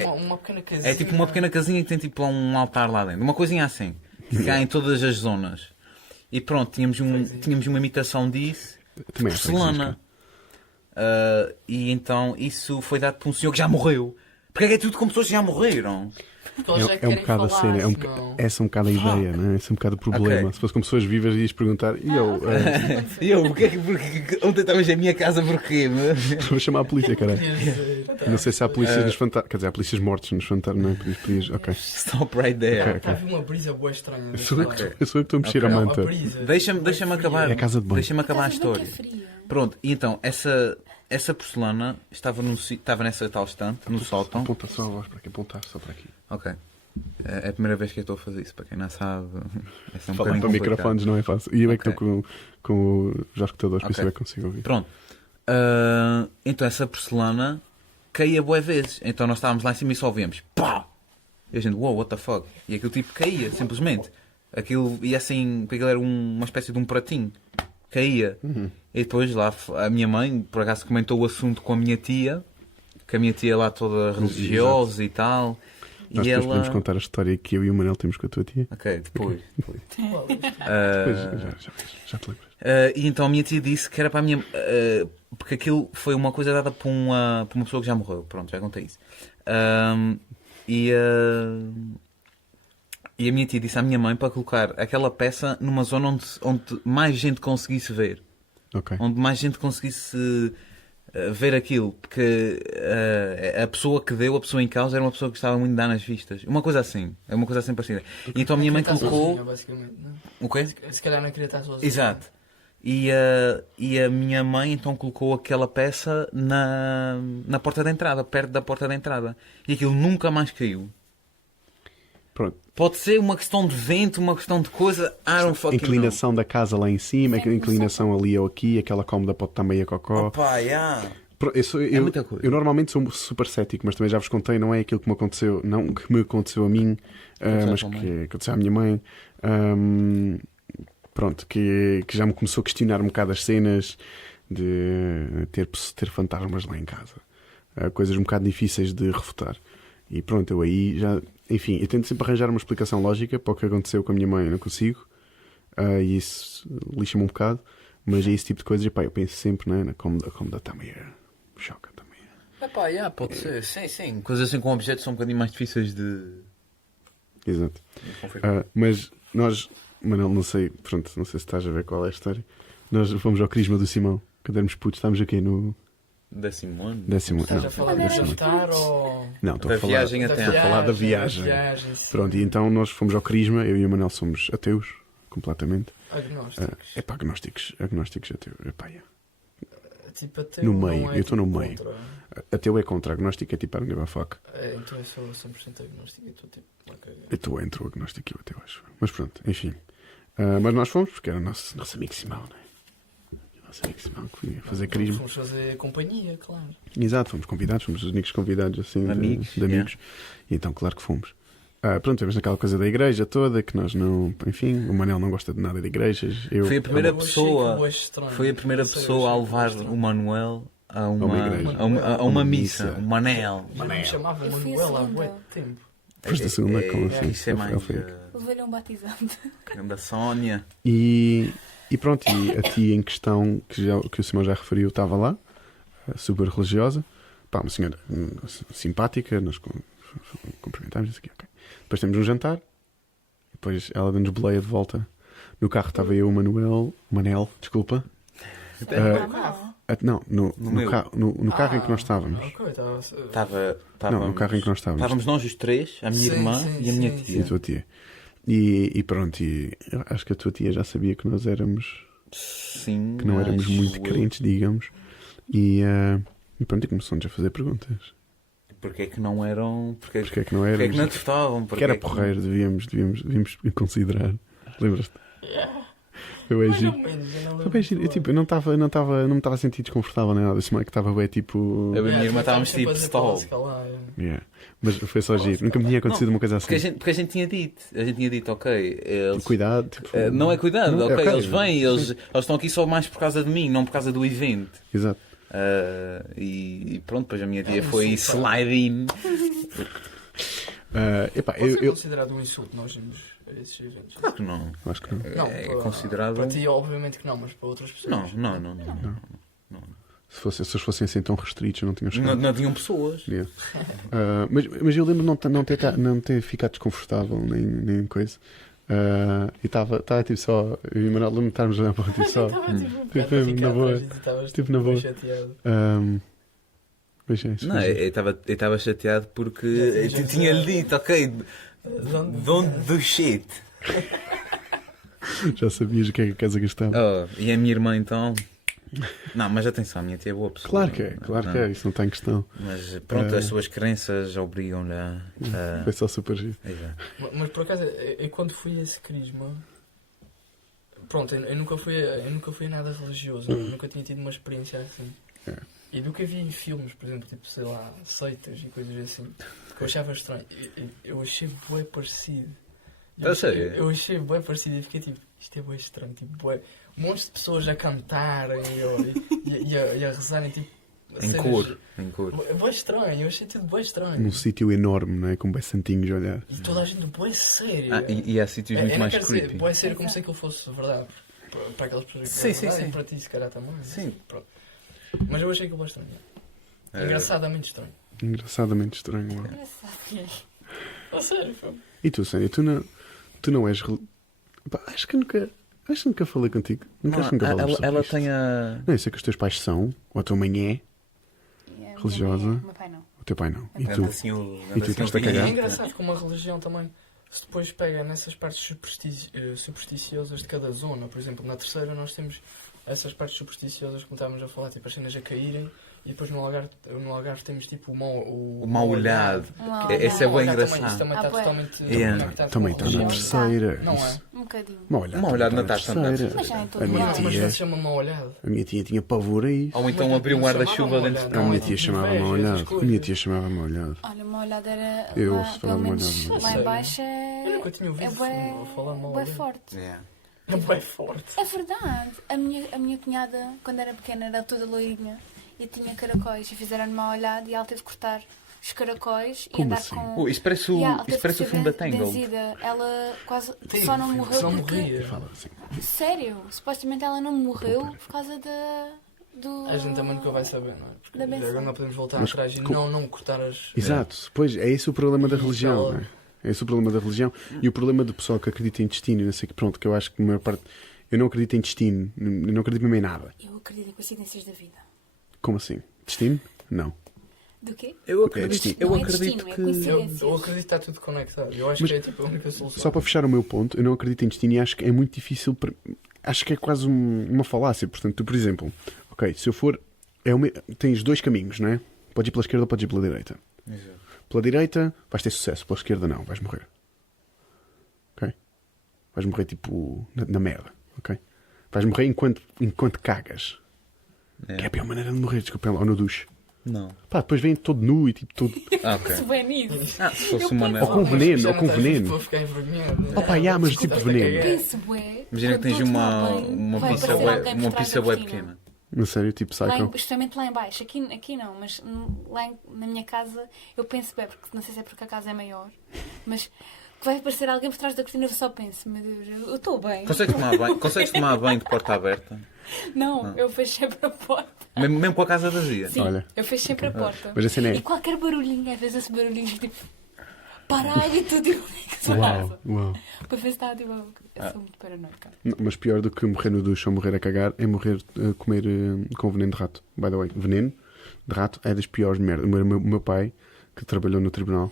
Não, uma pequena casinha. É tipo uma pequena casinha que tem tipo lá um altar lá dentro. Uma coisinha assim. Que cá em todas as zonas. E pronto, tínhamos uma imitação disso. Também é Porcelana. E então isso foi dado por um senhor que já morreu. Porque é tudo com pessoas que já morreram. Porque eles já É um querem bocado a falar, cena, senão- essa é um bocado a ideia, não é? Esse é um bocado o problema. Ok. Se fosse com pessoas vivas, ias perguntar, e eu, E eu, porque ontem estavas na minha casa porquê? vou chamar a polícia, caralho. Quer dizer, Não sei se há polícias nos fantasmas, quer dizer, há polícias mortos nos fantasmas, não é? Podias, ok. Stop right there. Está a vir uma brisa boa estranha. Eu deste sou eu lado. que eu estou a mexer Ok. a Não, a manta. brisa. Deixa-me acabar. É a casa de banho. Deixa-me acabar a Casa de banho história. que é fria. Pronto, e então, essa porcelana estava nessa tal estante, no sótão. Aponta só a voz para aqui, apontar só para aqui. Ok. É a primeira vez que eu estou a fazer isso, para quem não sabe. É Falar um bocadinho para complicado. microfones não é fácil. E eu é que Ok. estou com os escutadores, por isso Ok. eu é que consigo ouvir. Pronto. Então essa porcelana caía bué vezes. Então nós estávamos lá em cima e só víamos pá! E a gente, wow, what the fuck? E aquilo tipo caía, simplesmente. Aquilo ia assim, porque aquilo era uma espécie de um pratinho. Caía. E depois lá a minha mãe, por acaso, comentou o assunto com a minha tia, que a minha tia lá toda religiosa e tal. Nós E depois ela. podemos contar a história que eu e o Manel temos com a tua tia. Ok, depois. Depois, já te lembras. E então a minha tia disse que era para a minha. Porque aquilo foi uma coisa dada por uma pessoa que já morreu. Pronto, já contei isso. E a minha tia disse à minha mãe para colocar aquela peça numa zona onde mais gente conseguisse ver. Ok. Onde mais gente conseguisse ver aquilo. Porque a pessoa que deu, a pessoa em causa, era uma pessoa que estava muito de dar nas vistas. Uma coisa assim. É uma coisa assim parecida. E então a minha mãe Não queria estar colocou. sozinha, basicamente, não? O quê? Se calhar não queria estar sozinha. Exato. E a minha mãe então colocou aquela peça na porta da entrada, perto da porta da entrada. E aquilo nunca mais caiu. Pronto. Pode ser uma questão de vento, uma questão de coisa. I don't fucking Inclinação da casa lá em cima, Sempre no inclinação ali ou aqui, aquela cómoda pode estar meio a know. cocó. Opa, yeah. Eu, muita coisa. eu normalmente sou super cético, mas também já vos contei, não é aquilo que me aconteceu, não que me aconteceu a mim, mas à tua que aconteceu à minha mãe. Pronto, que já me começou a questionar um bocado as cenas de ter fantasmas lá em casa. Coisas um bocado difíceis de refutar. E pronto, eu aí já. Enfim, eu tento sempre arranjar uma explicação lógica para o que aconteceu com a minha mãe, eu não consigo. E isso lixa-me um bocado. Mas é esse tipo de coisas, epá, eu penso sempre, né, na cómoda está meio choca também. Epá, yeah, pode ser. Sim, sim. Coisas assim com objetos são um bocadinho mais difíceis de Exato. confirmar. Mas nós, Manel, não sei se estás a ver qual é a história. Nós fomos ao Crisma do Simão, quando éramos putos, estávamos aqui no 10º ano. 10º. Estás Não, a falar do décimo. jantar ou... Não, estou Da a falar. viagem até Estou a falar da viagem. sim. Pronto, e então nós fomos ao Crisma, eu e o Manel somos ateus, completamente. Agnósticos. Agnósticos ateus. Epá, yeah. Tipo, ateu No não meio, é eu estou no tipo meio. contra. Ateu é contra, agnóstico é tipo I don't give a fuck. Então eu sou 100% agnóstico e estou tipo... ok. Eu estou entre o agnóstico e o ateu, acho. Mas pronto, enfim. Mas nós fomos, porque era o nosso amigo Simão, não é? Nosso amigo Simão que ia fazer Crisma. Vamos fazer companhia, claro. Exato, fomos convidados, fomos os únicos convidados assim Amigos, de amigos. E então, claro que fomos. Pronto, vemos naquela coisa da igreja toda, que nós não. Enfim, o Manel não gosta de nada de igrejas. Eu, Foi a primeira Eu achei pessoa- que bué estranho. Foi a primeira Não sei, pessoa a eu achei levar bué estranho. o Manuel a uma uma igreja. a uma missa. Missa. O Manel. Já me chamava Eu fui a Manuela há segunda. bué tempo. Depois da segunda, como assim? Isso é Ele mais foi- Levei-lhe um batizado. da Sónia. E pronto, e a tia em questão, que o Simão já referiu, estava lá, super religiosa. Pá, uma senhora simpática, nós cumprimentámos, isso aqui, ok. Depois temos um jantar, depois ela deu-nos boleia de volta. No carro estava eu, o Manel, desculpa. Foi Ah, normal. Não, no meu. carro em que nós estávamos. Ok, estava. Não, no carro em que nós estávamos. Estávamos nós os três, a minha Sim, irmã sim, e a minha sim, E tia. a tua tia. E pronto, eu acho que a tua tia já sabia que nós éramos. Sim. Que não éramos acho muito eu. crentes, digamos. E pronto, e começou-nos a fazer perguntas. Porquê é que não eram. Porquê Porquê é que não porquê é éramos? que não te gostavam? Que era porreiro, devíamos considerar. Lembras-te? Foi bem Mais ou giro. menos, eu não Foi bem giro. Eu, tipo, eu não me estava a sentir desconfortável nem nada. Disse que estava bem tipo. Eu e a minha irmã estávamos tipo stall. Yeah. Mas foi só giro. Nunca me tinha acontecido uma coisa assim. Porque a gente tinha dito, ok, eles. Cuidado. Tipo, Não é cuidado, Não, ok, ok, eles vêm, sim. eles estão aqui só mais por causa de mim, não por causa do evento. Exato. E pronto, depois a minha tia um foi insulto, slide in. Epá, Pode ser eu considerado um insulto nós irmos a esses eventos. Claro que não. acho que não. Não, É para- considerado. Para ti, obviamente que não, mas para outras pessoas. Não. Se eles fossem assim tão restritos, eu não tinha Não, chegado. não tinham pessoas. Yeah. Mas eu lembro de não ter ficado desconfortável nem coisa. E estava tipo só. Eu e o Manuel lembro de estarmos a tipo só. Na boa. Tipo, na boa. Chateado. Mas é isso. Não, eu estava chateado porque eu tinha-lhe dito, ok, don't do shit. Já sabias o que é que a casa gastava. E a minha irmã então. Não, mas atenção, a minha tia é boa pessoa. Claro que é, isso não está em questão. Mas pronto, as suas crenças obrigam-lhe a. Foi só super giro. Exato. Mas por acaso, eu quando fui a esse crisma, pronto, eu nunca fui a nada religioso, eu nunca tinha tido uma experiência assim. É. E do que havia em filmes, por exemplo, tipo, sei lá, seitas e coisas assim, que eu achava estranho, eu achei bué parecido. Eu achei bué parecido e fiquei tipo, isto é bué estranho, tipo, bué, um monte de pessoas a cantarem e a rezarem, tipo, Em cenas- cor. Bué estranho, eu achei tudo bué estranho. Num sítio enorme, não é? Com bem santinhos a olhar. E toda a gente bué séria. E há sítios muito eu não mais quero dizer, creepy. bué sério como se aquilo fosse verdade. Para aquelas pessoas que Sim, é sim, verdade sim. e para ti se calhar também. Sim. Pronto. Mas eu achei aquilo bué estranho. Engraçadamente estranho. Engraçadamente estranho. Uau. A sério, foi. E tu, Sânia, tu não és. Pá, acho que nunca falei contigo. Nunca falamos sobre Ela isto. tem a. Não, eu sei que os teus pais são, ou a tua mãe é, religiosa. O meu pai não. o teu pai não. E Anda tu? assim o- E tu anda assim estás-te a o cagar? É vinho. engraçado como a religião também se depois pega nessas partes supersticiosas de cada zona. Por exemplo, na terceira nós temos essas partes supersticiosas como estávamos a falar, tipo as cenas a caírem. E depois no Algarve temos tipo O mau olhado. Não, Esse é não. bem Isso engraçado. também está bué. totalmente Yeah. conectado Também com a está na religião. terceira. Não é? Isso. Um bocadinho. Mau olhado. Mau olhado também não está está na tanto. terceira. Mas já em todo A minha lado. Mas tia- não se chama mau olhado. A minha tia tinha pavor a isso. Ou então abriu um guarda-chuva dentro de A minha casa. tia chamava mal olhado. A minha tia chamava mal olhado. Olha, uma olhada era. Eu lá, se pelo falar de menos uma olhada, lá não. em baixo Eu é. nunca tinha ouvido falar mal bué olhado. forte. Yeah. É bem forte. É verdade. A minha cunhada, quando era pequena, era toda loirinha e tinha caracóis e fizeram-lhe mal olhado e ela teve que cortar os caracóis e Como andar assim? com. Isso parece o, Yeah, ela isso teve parece que o ser filme da Tangled. benzida. Ela quase Sim, só não morreu só porque. morria. Fala assim. Sério, supostamente ela não morreu por causa do. A gente também nunca vai saber, não é? Porque Da benção. agora não podemos voltar Mas atrás e com- não cortar as. Exato. Pois, é esse o problema da religião. Não é? É esse o problema da religião. E o problema do pessoal que acredita em destino, não sei que, pronto, que eu acho que a maior parte. Eu não acredito em destino. Eu não acredito mesmo em nada. Eu acredito em coincidências da vida. Como assim? Destino? Não. Do quê? Eu destino. acredito, Não é acredito destino, é que. coincidência. Eu acredito que está tudo conectado. Eu acho Mas- que é tipo a única solução. Só para fechar o meu ponto, eu não acredito em destino e acho que é muito difícil. Acho que é quase uma falácia. Portanto, tu, por exemplo, ok, se eu for. Tens dois caminhos, não é? Podes ir pela esquerda ou podes ir pela direita. Exato. Pela direita vais ter sucesso, pela esquerda não, vais morrer. Ok? Vais morrer tipo na merda. Ok? Vais morrer enquanto cagas. É. Que é a pior maneira de morrer, desculpa, ou no duche. Não. Pá, depois vem todo nu e tipo todo. Ok. Se bem nisso. Se fosse Eu uma Ou nela. com veneno, Já ou não com estás veneno. Vou ficar envergonhado. Opa, já, mas tipo Estás-te a veneno. cagar. Penso, bué. Imagina que tens quando estou a tomar uma banho, vai pizza aparecer alguém por uma trás pizza da bué cortina. pequena. Na sério, tipo Lá psycho. justamente lá em baixo, aqui não, mas na minha casa eu penso bem, porque não sei se é porque a casa é maior, mas que vai aparecer alguém por trás da cortina, eu só penso, meu Deus, eu estou bem. Consegues tomar banho de porta aberta? Não, eu fecho sempre a porta. Mesmo com a casa vazia? Sim, Olha. eu fecho sempre a porta. Mas a cena é. E qualquer barulhinho, às vezes esse barulhinho tipo. parar e tudo, tipo, que se passa? Uau. Para ver se está, tipo, eu sou muito paranoica. Não, mas pior do que morrer no duche ou morrer a cagar é morrer a comer com veneno de rato. By the way, veneno de rato é das piores merdas. O meu pai, que trabalhou no tribunal,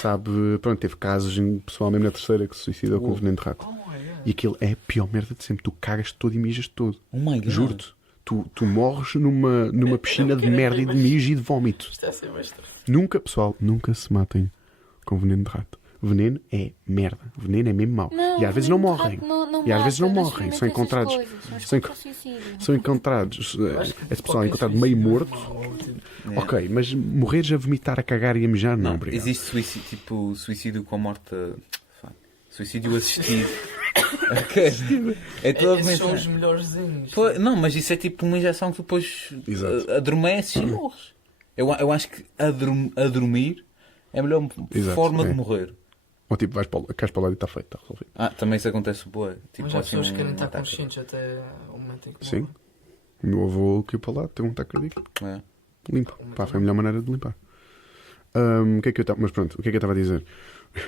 sabe, pronto, teve casos em pessoal mesmo na terceira que se suicidou com veneno de rato. Oh my god. E aquilo é a pior merda de sempre. Tu cagas todo e mijas todo. Oh my God. Juro-te. Tu morres numa piscina de merda e de mijo e de vómito. Isto é ser besta. Nunca, pessoal, nunca se matem com veneno de rato. Veneno é merda. Veneno é mesmo mau. E às vezes não morrem. E às vezes não morrem. São encontrados. São encontrados. Esse pessoal é encontrado meio morto. Yeah. Ok, mas morreres a vomitar, a cagar e a mijar, não, Não, obrigado. existe suicídio, tipo suicídio com morte. Suicídio assistido. Ok. É toda Esses são a os melhorzinhos. Não, mas isso é tipo uma injeção que tu depois Exato. adormeces e morres. Eu acho que dormir é a melhor Exato, forma é. de morrer. Ou tipo, cais para lá e está feito, está resolvido. Também isso acontece boa. Tipo, Mas há assim, pessoas que querem estar ataque. conscientes até o momento em que Sim. morrem. O meu avô que ia para lá teve um ataque cardíaco. É. Limpa. Pá, foi a melhor maneira de limpar. O que é que eu estava... Mas pronto, o que é que eu estava a dizer?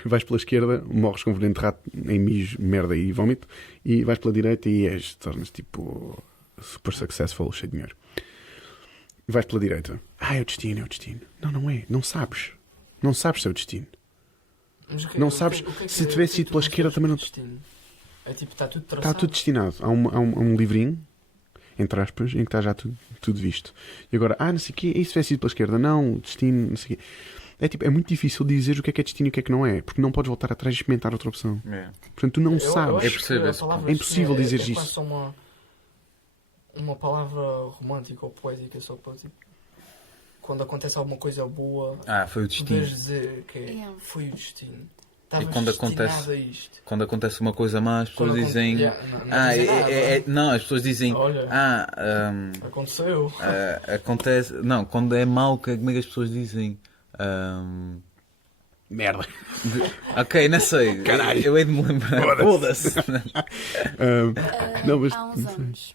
Vais pela esquerda, morres com veneno de rato em mijo, merda e vómito, e vais pela direita e tornas tipo super successful, cheio de dinheiro. E vais pela direita. É o destino, é o destino. Não, não é. Não sabes. Não sabes se é o destino. Mas Não sabes, se tivesse ido pela esquerda também não- destino? É tipo, está tudo Está traçado. tudo destinado. Há um livrinho, entre aspas, em que está já tudo visto. E agora, não sei o quê, e se tivesse ido pela esquerda? Não, destino, não sei o quê. É muito difícil dizer o que é destino e o que é que não é, porque não podes voltar atrás e experimentar outra opção. É. Portanto, tu não Eu sabes. acho É possível que a esse palavra ponto. É impossível destino dizeres quase isso. só uma palavra romântica ou poética só para tipo, quando acontece alguma coisa boa, Foi o destino. poderes dizer que Yeah. foi o destino. Estavas quando destinado acontece- a isto. Quando acontece uma coisa má, as pessoas Quando dizem. não dizem nada. Não, as pessoas dizem. Olha. Aconteceu. Acontece. Não, quando é mau, como é que as pessoas dizem? Merda. Ok, não sei. Caralho. Eu hei de me lembrar. Foda-se. Não, mas- Há uns anos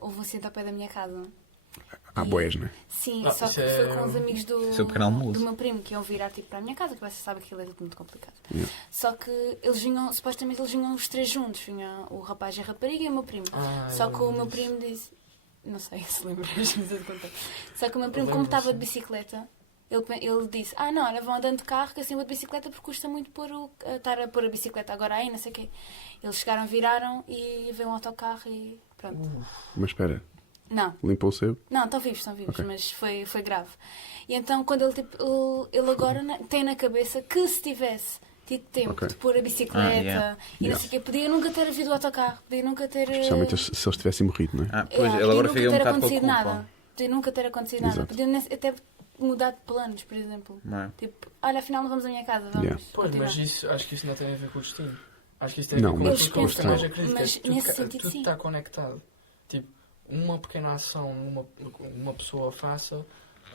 houve um acidente ao pé da minha casa. Há boias, não é? Sim, Ah, só isso que é- foi com os amigos Seu pequeno almoço. do meu primo que iam virar tipo, para a minha casa, que você sabe que aquilo é tudo muito complicado. Yeah. Só que eles vinham, supostamente eles vinham os três juntos, vinha o rapaz e a rapariga e o meu primo. Só que o meu primo disse, não sei se lembras, mas eu te contei. Só que o meu primo, como estava de bicicleta, ele disse, não, olha, vão andando de carro que assim vou de bicicleta porque custa muito estar a pôr a bicicleta agora aí, não sei o quê. Eles chegaram, viraram e veio um autocarro e pronto. Mas espera, Não. limpou o seu? Não, estão vivos, Ok. mas foi grave. E então, quando ele agora tem na cabeça que se tivesse tido tempo Ok. de pôr a bicicleta yeah. e não sei o quê, podia nunca ter havido o autocarro, podia nunca ter. Especialmente se eles tivessem morrido, não é? Pois, ele podia agora nunca fica um ter bocado com a acontecido culpa. nada. Podia nunca ter acontecido nada. Exato. Podia até mudar de planos, por exemplo. Não é? Tipo, olha, afinal não vamos à minha casa, vamos. Yeah. Pois, continuar. mas acho que isso não tem a ver com o destino. Acho que isso tem a Não, ver com mas aquilo que com o os também destino. acreditam. Mas Tudo nesse ca- sentido, tudo sim. está conectado. Tipo, uma pequena ação uma pessoa faça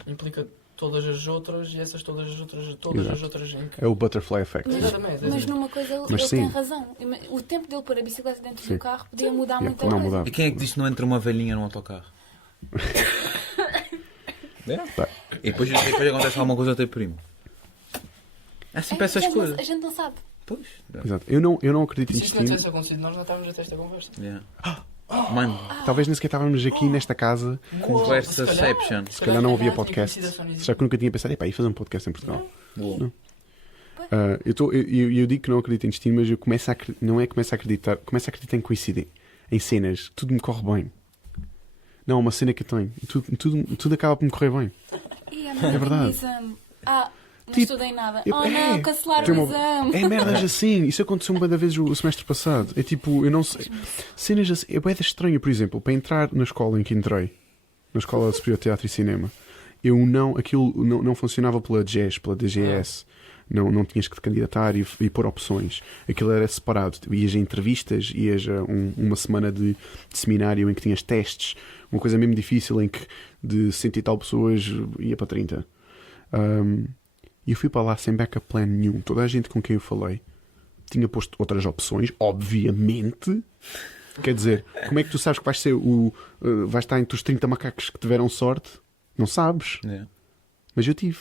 implica todas as outras e essas todas as Exato. outras em que... É o butterfly effect. Exatamente. Mas numa coisa ele Mas sim. tem razão. O tempo dele pôr a bicicleta dentro Sim. do carro podia mudar Yeah, muita não coisa. mudava. E quem é que diz que não entra uma velhinha num autocarro? Tá. E depois acontece alguma coisa ao teu primo. Há sempre essas coisas. A gente não sabe. Pois. Exato. Eu não acredito em Se isto não destino. tivesse acontecido, nós não estávamos a ter esta conversa. Yeah. Mano, Talvez nem sequer estávamos aqui nesta casa. conversaception. Se calhar não havia tinha podcast. conhecido a Sónia Será que eu nunca tinha pensado, ia fazer um podcast em Portugal? Boa. Eu digo que não acredito em destino, mas eu começo a acreditar, não é que começo a acreditar, começo a acreditar em coincidência, em cenas, tudo me corre bem. Não, uma cena que eu tenho, tudo acaba por me correr bem. É verdade. Exame. Não Tipo, estudei nada. eu- Oh não, cancelaram Tem o uma- exame. É merdas assim, isso aconteceu uma vez o semestre passado. É tipo, eu não sei. Cenas assim, é bué de estranho, por exemplo, para entrar na escola em que entrei, na Escola Superior de Teatro e Cinema, aquilo não funcionava pela GES, pela DGS. Não tinhas que te candidatar e pôr opções. Aquilo era separado. Ias a entrevistas, ias a uma semana de seminário em que tinhas testes, uma coisa mesmo difícil em que de 100 e tal pessoas ia para 30. E eu fui para lá sem backup plan nenhum. Toda a gente com quem eu falei tinha posto outras opções, obviamente. Quer dizer, como é que tu sabes que vais ser vais estar entre os 30 macacos que tiveram sorte? Não sabes. Yeah. Mas eu tive.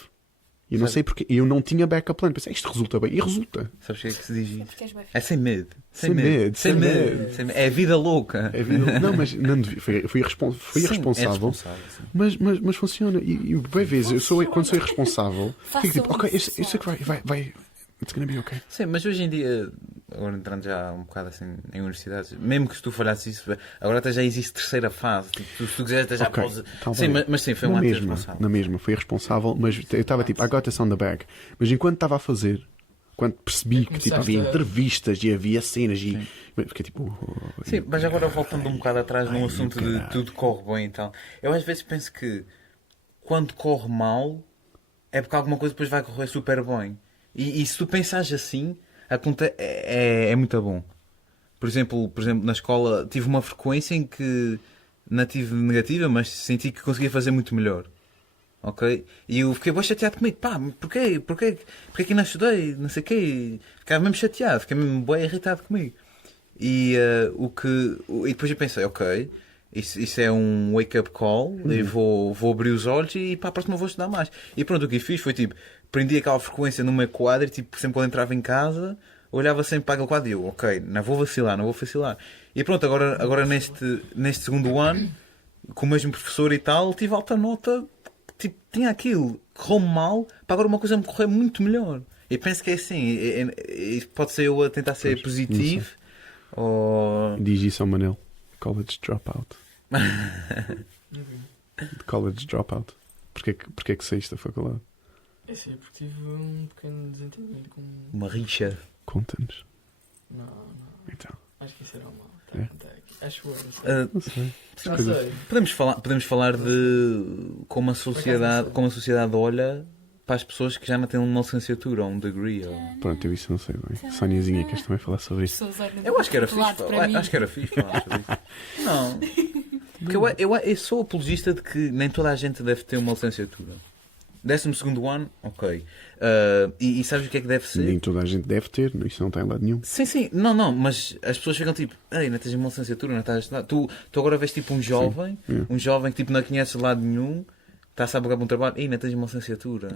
E eu não sei porque. Eu não tinha backup plan. Pensei, isto resulta bem. E resulta. Sabes o que é que se diz É isso? porque és bem É sem medo. Sem medo, Sem sem medo. medo. Sem medo. É vida louca. É vida... Não, mas não devia. Fui Sim, irresponsável. É responsável, sim. Mas funciona. E bem vezes, quando sou irresponsável, Façam fico tipo, ok, isso, eu sei que vai. It's gonna be okay. Sim, mas hoje em dia, agora entrando já um bocado assim em universidades, mesmo que se tu falhasses isso, agora até já existe terceira fase. Tipo, se tu quiseres, até já Ok, podes. tá Sim, bem. mas sim, foi na um ato mesma, responsável. na mesma, fui irresponsável, mas eu estava tipo, I got this on the bag. Mas enquanto estava a fazer, quando percebi que tipo, havia entrevistas e havia cenas e fiquei tipo. Sim, mas agora voltando um bocado atrás num assunto de caralho. tudo corre bem e tal, eu às vezes penso que quando corre mal é porque alguma coisa depois vai correr super bem. E se tu pensares assim, é muito bom. Por exemplo, na escola tive uma frequência em que não tive negativa, mas senti que conseguia fazer muito melhor. Ok? E eu fiquei bem chateado comigo. Pá, porquê que não estudei? Não sei o quê. Ficava mesmo chateado, fiquei mesmo bem irritado comigo. E e depois eu pensei, ok, isso é um wake-up call, e vou abrir os olhos e para a próxima vou estudar mais. E pronto, o que eu fiz foi tipo, prendi aquela frequência no meu quadro e tipo, sempre quando entrava em casa, olhava sempre para aquele quadro e eu, ok, não vou vacilar. E pronto, agora neste segundo ano, com o mesmo professor e tal, tive alta nota, tipo, tinha aquilo, correu mal, para agora uma coisa me correr muito melhor. E penso que é assim, pode ser eu a tentar ser Pois, positivo, ou... Diz isso ao Manel. College dropout. College dropout. Porquê que saíste da faculdade? É sim, porque tive um pequeno desentendimento com. uma rixa. Conta-nos. Não. Então. Acho que isso era mal. É? Acho que não sei. Não sei. Não coisa- sei. Podemos falar de como a sociedade olha para as pessoas que já não têm uma licenciatura ou um degree. Ou... Pronto, eu isso não sei bem. Soniazinha, queres também falar sobre isso? Pessoas olham Eu acho que era do lado fixe. para mim. Acho que era fixe falar sobre isso. Não. Porque eu sou apologista de que nem toda a gente deve ter uma licenciatura. 12º ano, ok. E sabes o que é que deve ser? Nem toda a gente deve ter, isso não está em lado nenhum. Sim, não, mas as pessoas ficam tipo, ei, não tens uma licenciatura, não estás a estudar. Tu agora vês tipo um jovem que tipo não conheces de lado nenhum, está-se a buscar para um trabalho, ei, não tens uma licenciatura.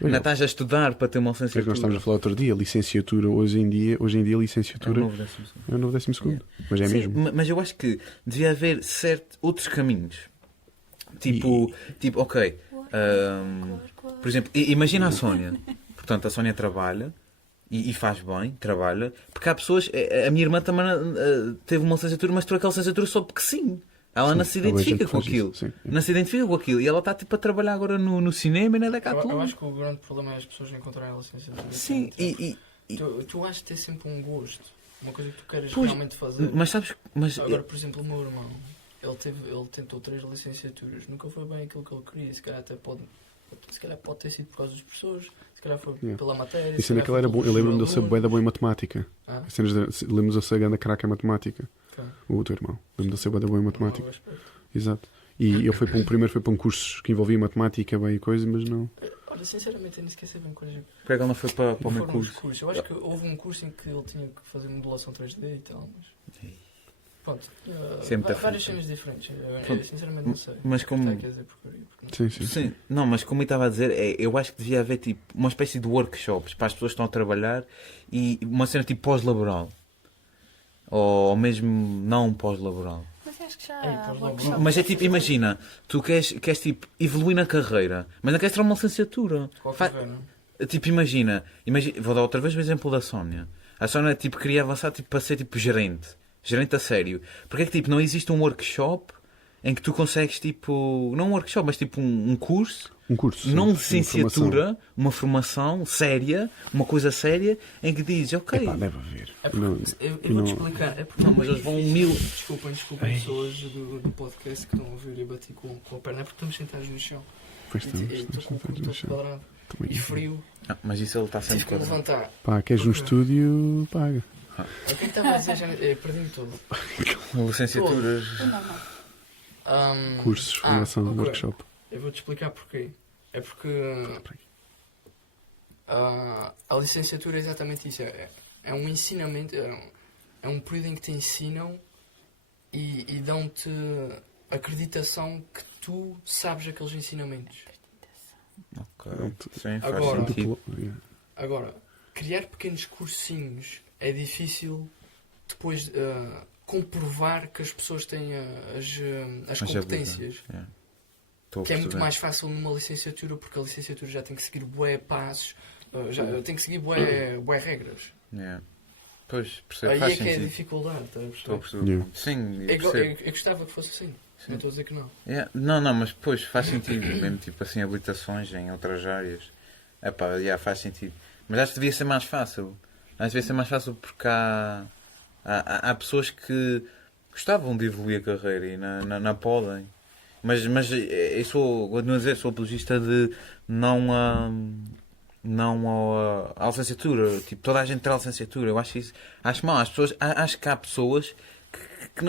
Não estás a estudar para ter uma É que licenciatura. nós estamos a falar outro dia, licenciatura hoje em dia licenciatura É um novo 12º. é o novo 12º. Mas é Sim, mesmo. mas eu acho que devia haver outros caminhos. Tipo, ok. Por exemplo, imagina a Sónia. Portanto, a Sónia trabalha e faz bem, trabalha. Porque há pessoas. A minha irmã também teve uma licenciatura, mas trocou aquela licenciatura só porque sim. Ela não se há boa gente identifica que com faz aquilo. isso, sim. Não se identifica com aquilo. E ela está tipo a trabalhar agora no cinema e na Eu Decathlon. acho que o grande problema é as pessoas encontrarem a licenciatura. Sim, Tu has de ter sempre um gosto. Uma coisa que tu queres Pois, realmente fazer. mas sabes. Mas, Agora, por exemplo, o meu irmão, ele tentou 3 licenciaturas, nunca foi bem aquilo que ele queria. Se calhar pode ter sido por causa dos professores, se calhar foi pela matéria. E sendo que ele era bom, eu lembro-me de ele ser bué da bom em matemática. Ah, Lembro-me de ele ser grande craque em matemática. ok. O teu irmão. Lembro-me de ele ser bué da bom em matemática. Bom aspecto. Exato. E ele primeiro foi para um curso que envolvia matemática bem e coisa, mas não. Olha, sinceramente, eu nem sequer sei bem quais porque é que ela não foi para o meu foram os curso? cursos. Eu acho que houve um curso em que ele tinha que fazer modelação 3D e tal, mas... Pronto. Isso é muito Várias frente. cenas diferentes. Eu Pronto. sinceramente não sei. Mas como. Até quer dizer porcaria, porque não- Sim. Sim, não, mas como eu estava a dizer, eu acho que devia haver tipo uma espécie de workshops para as pessoas que estão a trabalhar e uma cena tipo pós-laboral. Ou mesmo não pós-laboral. Mas acho que já Ei, há pois logo. workshops. Mas é tipo, imagina, tu queres tipo evoluir na carreira, mas não queres ter uma licenciatura. De qualquer forma, Tipo, imagina, vou dar outra vez o exemplo da Sónia. A Sónia tipo, queria avançar tipo, para ser tipo gerente a sério. Porque é que tipo, não existe um workshop em que tu consegues tipo, não um workshop, mas tipo um curso, Um curso. não sim, licenciatura, uma formação séria, uma coisa séria, em que dizes, ok, Epá, deve haver. É porque, Não- eu vou-te explicar. É porque não, mas eles vão 1000. Desculpem pessoas do podcast que estão a ouvir e bati com a perna. É porque estamos sentados no chão. Pois E estamos, estou com o corpo no todo chão. quadrado. Também. E frio. Mas isso ele está sempre Tive que quadrado. levantar. Pá, queres um estúdio? Paga. O que é que estava a dizer? Perdi-me todo. Licenciaturas. É normal. Cursos, formação, ok. workshop. Eu vou-te explicar porquê. É porque a licenciatura é exatamente isso. É um ensinamento, é um período em que te ensinam e dão-te acreditação que tu sabes aqueles ensinamentos. Ok. Pronto. Sim, faz Agora- sentido. Agora, criar pequenos cursinhos é difícil depois comprovar que as pessoas têm as Mas competências. Yeah. Estou a Que é muito perceber. mais fácil numa licenciatura, porque a licenciatura já tem que seguir bué passos, já tem que seguir bué regras. Yeah. Pois, percebo. Aí Faz é que é a sentido. dificuldade, estás a Estou a perceber? perceber. Yeah. Sim, eu Eu, percebo. eu gostava que fosse assim, não estou a dizer que não. Yeah. Não, mas depois faz sentido. Mesmo tipo assim, habilitações em outras áreas. Epá, faz sentido. Mas acho que devia ser mais fácil. Acho que devia ser mais fácil porque há pessoas que gostavam de evoluir a carreira e não podem. Mas eu continuo a dizer, sou apologista de não à licenciatura. Tipo, toda a gente terá a licenciatura. Eu acho isso. Acho mal. Acho que há pessoas que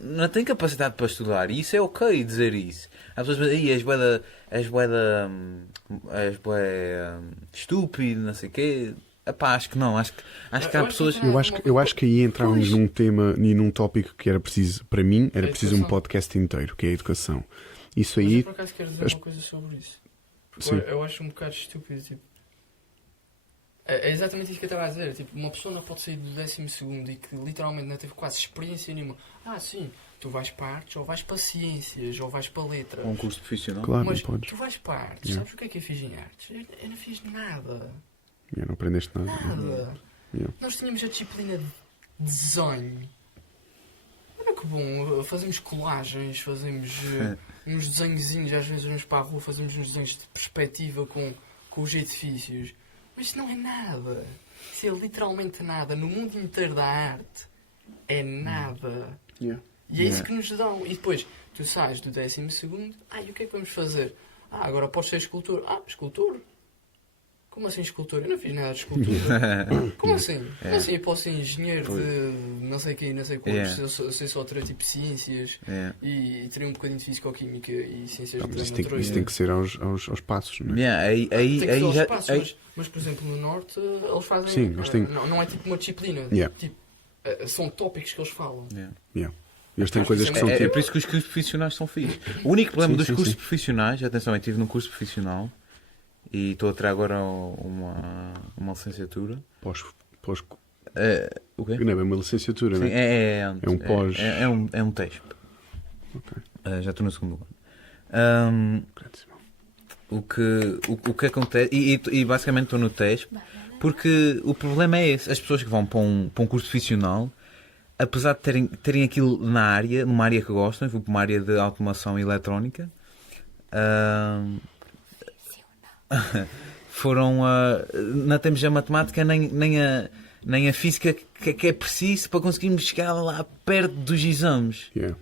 não têm capacidade para estudar. E isso é ok dizer isso. Há pessoas que dizem, és bué estúpido, não sei o quê. Epá, acho que não. Acho que há pessoas... Eu acho que aí entrávamos num tema e num tópico que era preciso, para mim, era A preciso um educação. podcast inteiro, que é a educação. Isso Mas eu aí, por acaso quero dizer as- uma coisa sobre isso. sim, Eu acho um bocado estúpido, tipo... É exatamente isso que eu estava a dizer. Tipo, uma pessoa não pode sair do 12º e que literalmente não teve quase experiência nenhuma. Ah, sim, tu vais para artes, ou vais para ciências, ou vais para letras. Um curso profissional. claro, Mas não podes. tu vais para artes, Yeah. sabes o que é que eu fiz em artes? Eu não fiz nada. Yeah, não aprendeste nada. Nada. Yeah. Nós tínhamos a disciplina de desenho. Olha que bom, fazemos colagens, fazemos uns desenhozinhos, às vezes vamos para a rua, fazemos uns desenhos de perspectiva com os edifícios. Mas isso não é nada. Isso é literalmente nada. No mundo inteiro da arte é nada. Yeah. E é isso que nos dão. E depois, tu sais do 12º, e o que é que vamos fazer? Agora podes ser escultor. Escultor? Como assim escultor? Eu não fiz nada de escultura. Como assim? Como assim eu posso ser engenheiro de não sei quem, não sei quantos, Yeah. se eu sei só ter tipo ciências Yeah. e teria um bocadinho de fisicoquímica e ciências Ah, da mas isso natureza. tem que ser aos passos, não é? Yeah, Tem que ser aos já- passos, mas, por exemplo no Norte eles fazem. Sim, eles têm- não é tipo uma disciplina. Yeah. Tipo, são tópicos que eles falam. Yeah. Eles têm Acho coisas que que isso são É tipo. por isso que os cursos profissionais são fixos. O único problema Sim, dos sim, cursos sim. profissionais, atenção, eu estive num curso profissional e estou a tirar agora uma licenciatura. Pós, O quê? não é bem uma licenciatura, Sim, não é? é um pós. É um teste. Ok. Já estou no segundo ano. O que acontece. E basicamente estou no teste. Porque o problema é esse. As pessoas que vão para um curso profissional, apesar de terem aquilo na área, numa área que gostam, eu fui para uma área de automação e eletrónica, foram não temos a matemática nem a física que é preciso para conseguirmos chegar lá perto dos exames. Yeah.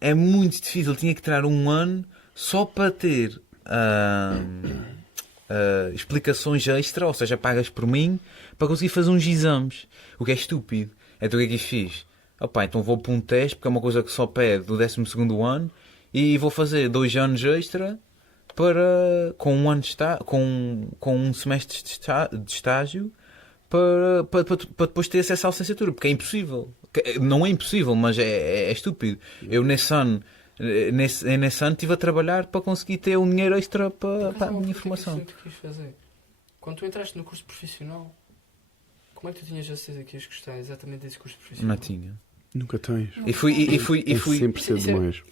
É muito difícil. Tinha que tirar um ano só para ter explicações extra, ou seja, pagas por mim para conseguir fazer uns exames. O que é estúpido. Então o que é que eu fiz? Opa, então vou para um teste, porque é uma coisa que só pede do 12º ano, e vou fazer 2 anos extra com um ano com um semestre de estágio para depois ter acesso à licenciatura, porque é impossível. Não é impossível, mas é estúpido. Eu nesse ano estive a trabalhar para conseguir ter um dinheiro extra para a minha formação. Que eu sempre quis fazer. Quando tu entraste no curso profissional, como é que tu tinhas a certeza que ias gostar exatamente desse curso profissional? Não tinha. Nunca tens. E fui É sempre cedo Isso é- demais.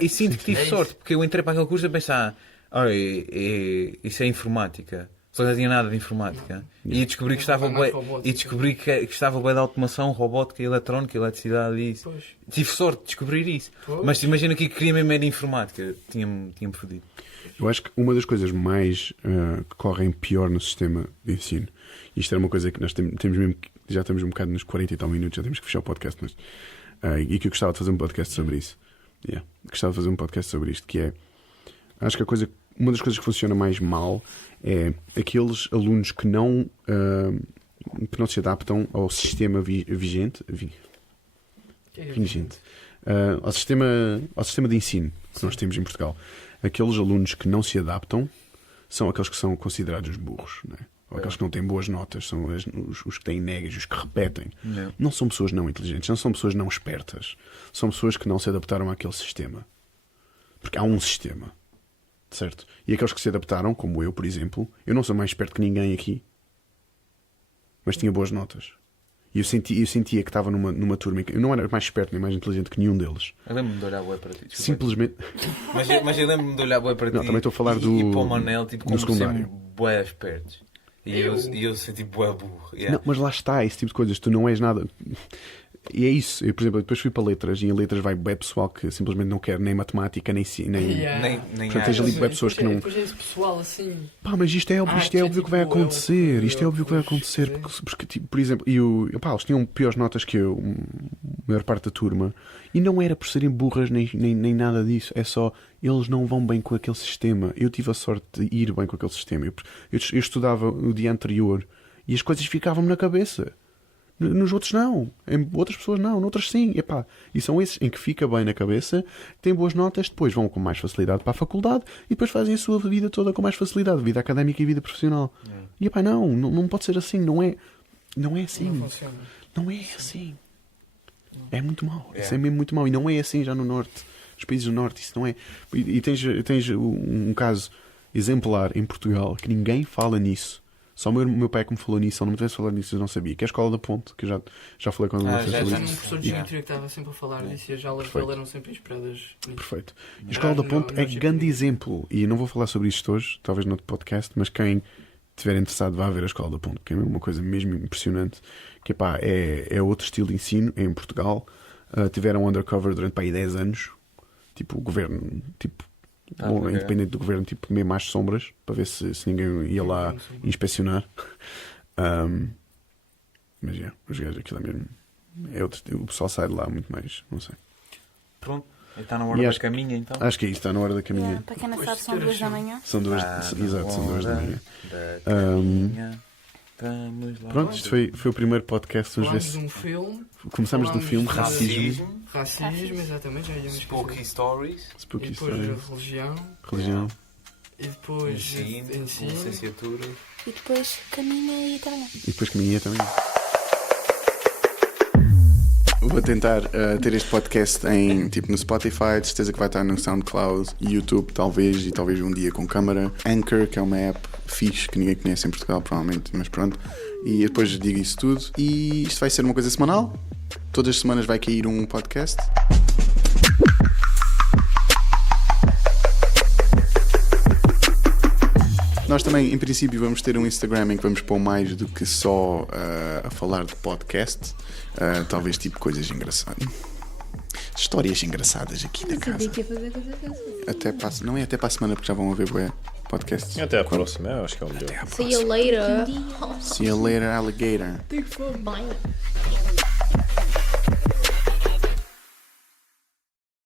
e sinto que tive É isso. sorte, porque eu entrei para aquele curso a pensar, isso é informática. Só não tinha nada de informática. E descobri que estava mais bué, robótica. e descobri que estava bué de automação, robótica, eletrónica, eletricidade e isso. Pois. Tive sorte de descobrir isso. Pois. Mas imagina que queria mesmo era de informática. Tinha-me fodido. Eu acho que uma das coisas mais que correm pior no sistema de ensino, e isto era uma coisa que nós temos mesmo, já estamos um bocado nos 40 e tal minutos, já temos que fechar o podcast, mas, e que eu gostava de fazer um podcast sobre isso. Gostava de fazer um podcast sobre isto, que é, acho que uma das coisas que funciona mais mal é aqueles alunos que não se adaptam ao sistema vigente, ao sistema de ensino que nós temos em Portugal. Aqueles alunos que não se adaptam são aqueles que são considerados os burros, não é? Ou aqueles que não têm boas notas, são os que têm negas, os que repetem. Não. Não são pessoas não inteligentes, não são pessoas não espertas. São pessoas que não se adaptaram àquele sistema. Porque há um sistema. certo? E aqueles que se adaptaram, como eu, por exemplo, eu não sou mais esperto que ninguém aqui, mas tinha boas notas. E eu sentia que estava numa turma em que eu não era mais esperto nem mais inteligente que nenhum deles. Eu lembro-me de olhar bué para ti. desculpa. Simplesmente. Mas eu lembro-me de olhar bué para ti. Não, também estou a falar e para o Manel, tipo, do como secundário. sempre bué espertos. E eu senti bué burro. Yeah. Não, mas lá está, esse tipo de coisas. Tu não és nada. E é isso. Eu, por exemplo, depois fui para letras e em letras vai bué pessoal que simplesmente não quer nem matemática, nem. Nem Portanto, tens ali bué pessoas que não. Depois é esse pessoal assim. Pá, mas isto é óbvio, que vai acontecer. Isto é óbvio que vai acontecer. Porque, tipo, por exemplo, eles tinham piores notas que eu, a maior parte da turma, e não era por serem burras nem nada disso. É só eles não vão bem com aquele sistema. Eu tive a sorte de ir bem com aquele sistema. Eu estudava o dia anterior e as coisas ficavam-me na cabeça. Nos outros não, em outras pessoas não, noutras sim. E são esses em que fica bem na cabeça, têm boas notas, depois vão com mais facilidade para a faculdade e depois fazem a sua vida toda com mais facilidade, vida académica e vida profissional. E não pode ser assim, não é assim. Não funciona. Não é assim. É muito mau. Isso é mesmo muito mau. E não é assim já no Norte. Nos países do Norte, isso não é. E tens um caso exemplar em Portugal que ninguém fala nisso. Só o meu pai que me falou nisso, se ele não me tivesse falado nisso, eu não sabia. Que é a Escola da Ponte, que eu já falei com ele uma vez Já sobre tinha um isso. professor de geometria que estava sempre a falar disso e as aulas Perfeito. dele eram sempre inspiradas nisso. Perfeito. A Escola da Ponte é grande exemplo. E não vou falar sobre isto hoje, talvez no outro podcast, mas quem estiver interessado vá ver a Escola da Ponte, porque é uma coisa mesmo impressionante. Que é outro estilo de ensino em Portugal. Tiveram undercover durante aí 10 anos. Tipo, o governo, independente do governo, tipo, meio mais sombras, para ver se ninguém ia lá inspecionar. Mas os gajos, aquilo é mesmo. O pessoal sai de lá muito mais, não sei. Pronto, está na hora da caminha então. Acho que é isso, está na hora da caminha. Para quem não sabe, são 2 da manhã. São 2, exato, são 2 da manhã. Da caminha. Vamos lá. Pronto, isto foi o primeiro podcast. Vamos ver Falámos de se um filme. começámos do filme Racismo. Racismo, exatamente. Já íamos Spooky Stories. E Spooky depois Stories, religião. religião. E depois Ensino. Licenciatura. E depois caminha e trabalha. E depois caminhei também. Vou tentar ter este podcast no Spotify, de certeza que vai estar no SoundCloud, YouTube talvez, e talvez um dia com câmara. Anchor, que é uma app fixe que ninguém conhece em Portugal provavelmente, mas pronto. E eu depois digo isso tudo. E isto vai ser uma coisa semanal. Todas as semanas vai cair um podcast. Nós também, em princípio, vamos ter um Instagram em que vamos pôr mais do que só a falar de podcast. Talvez tipo coisas engraçadas. Histórias engraçadas aqui da casa. Até para a semana, porque já vão haver podcasts. Até à próxima, eu acho que é o melhor. Até à See you later. See you later, alligator. Bye.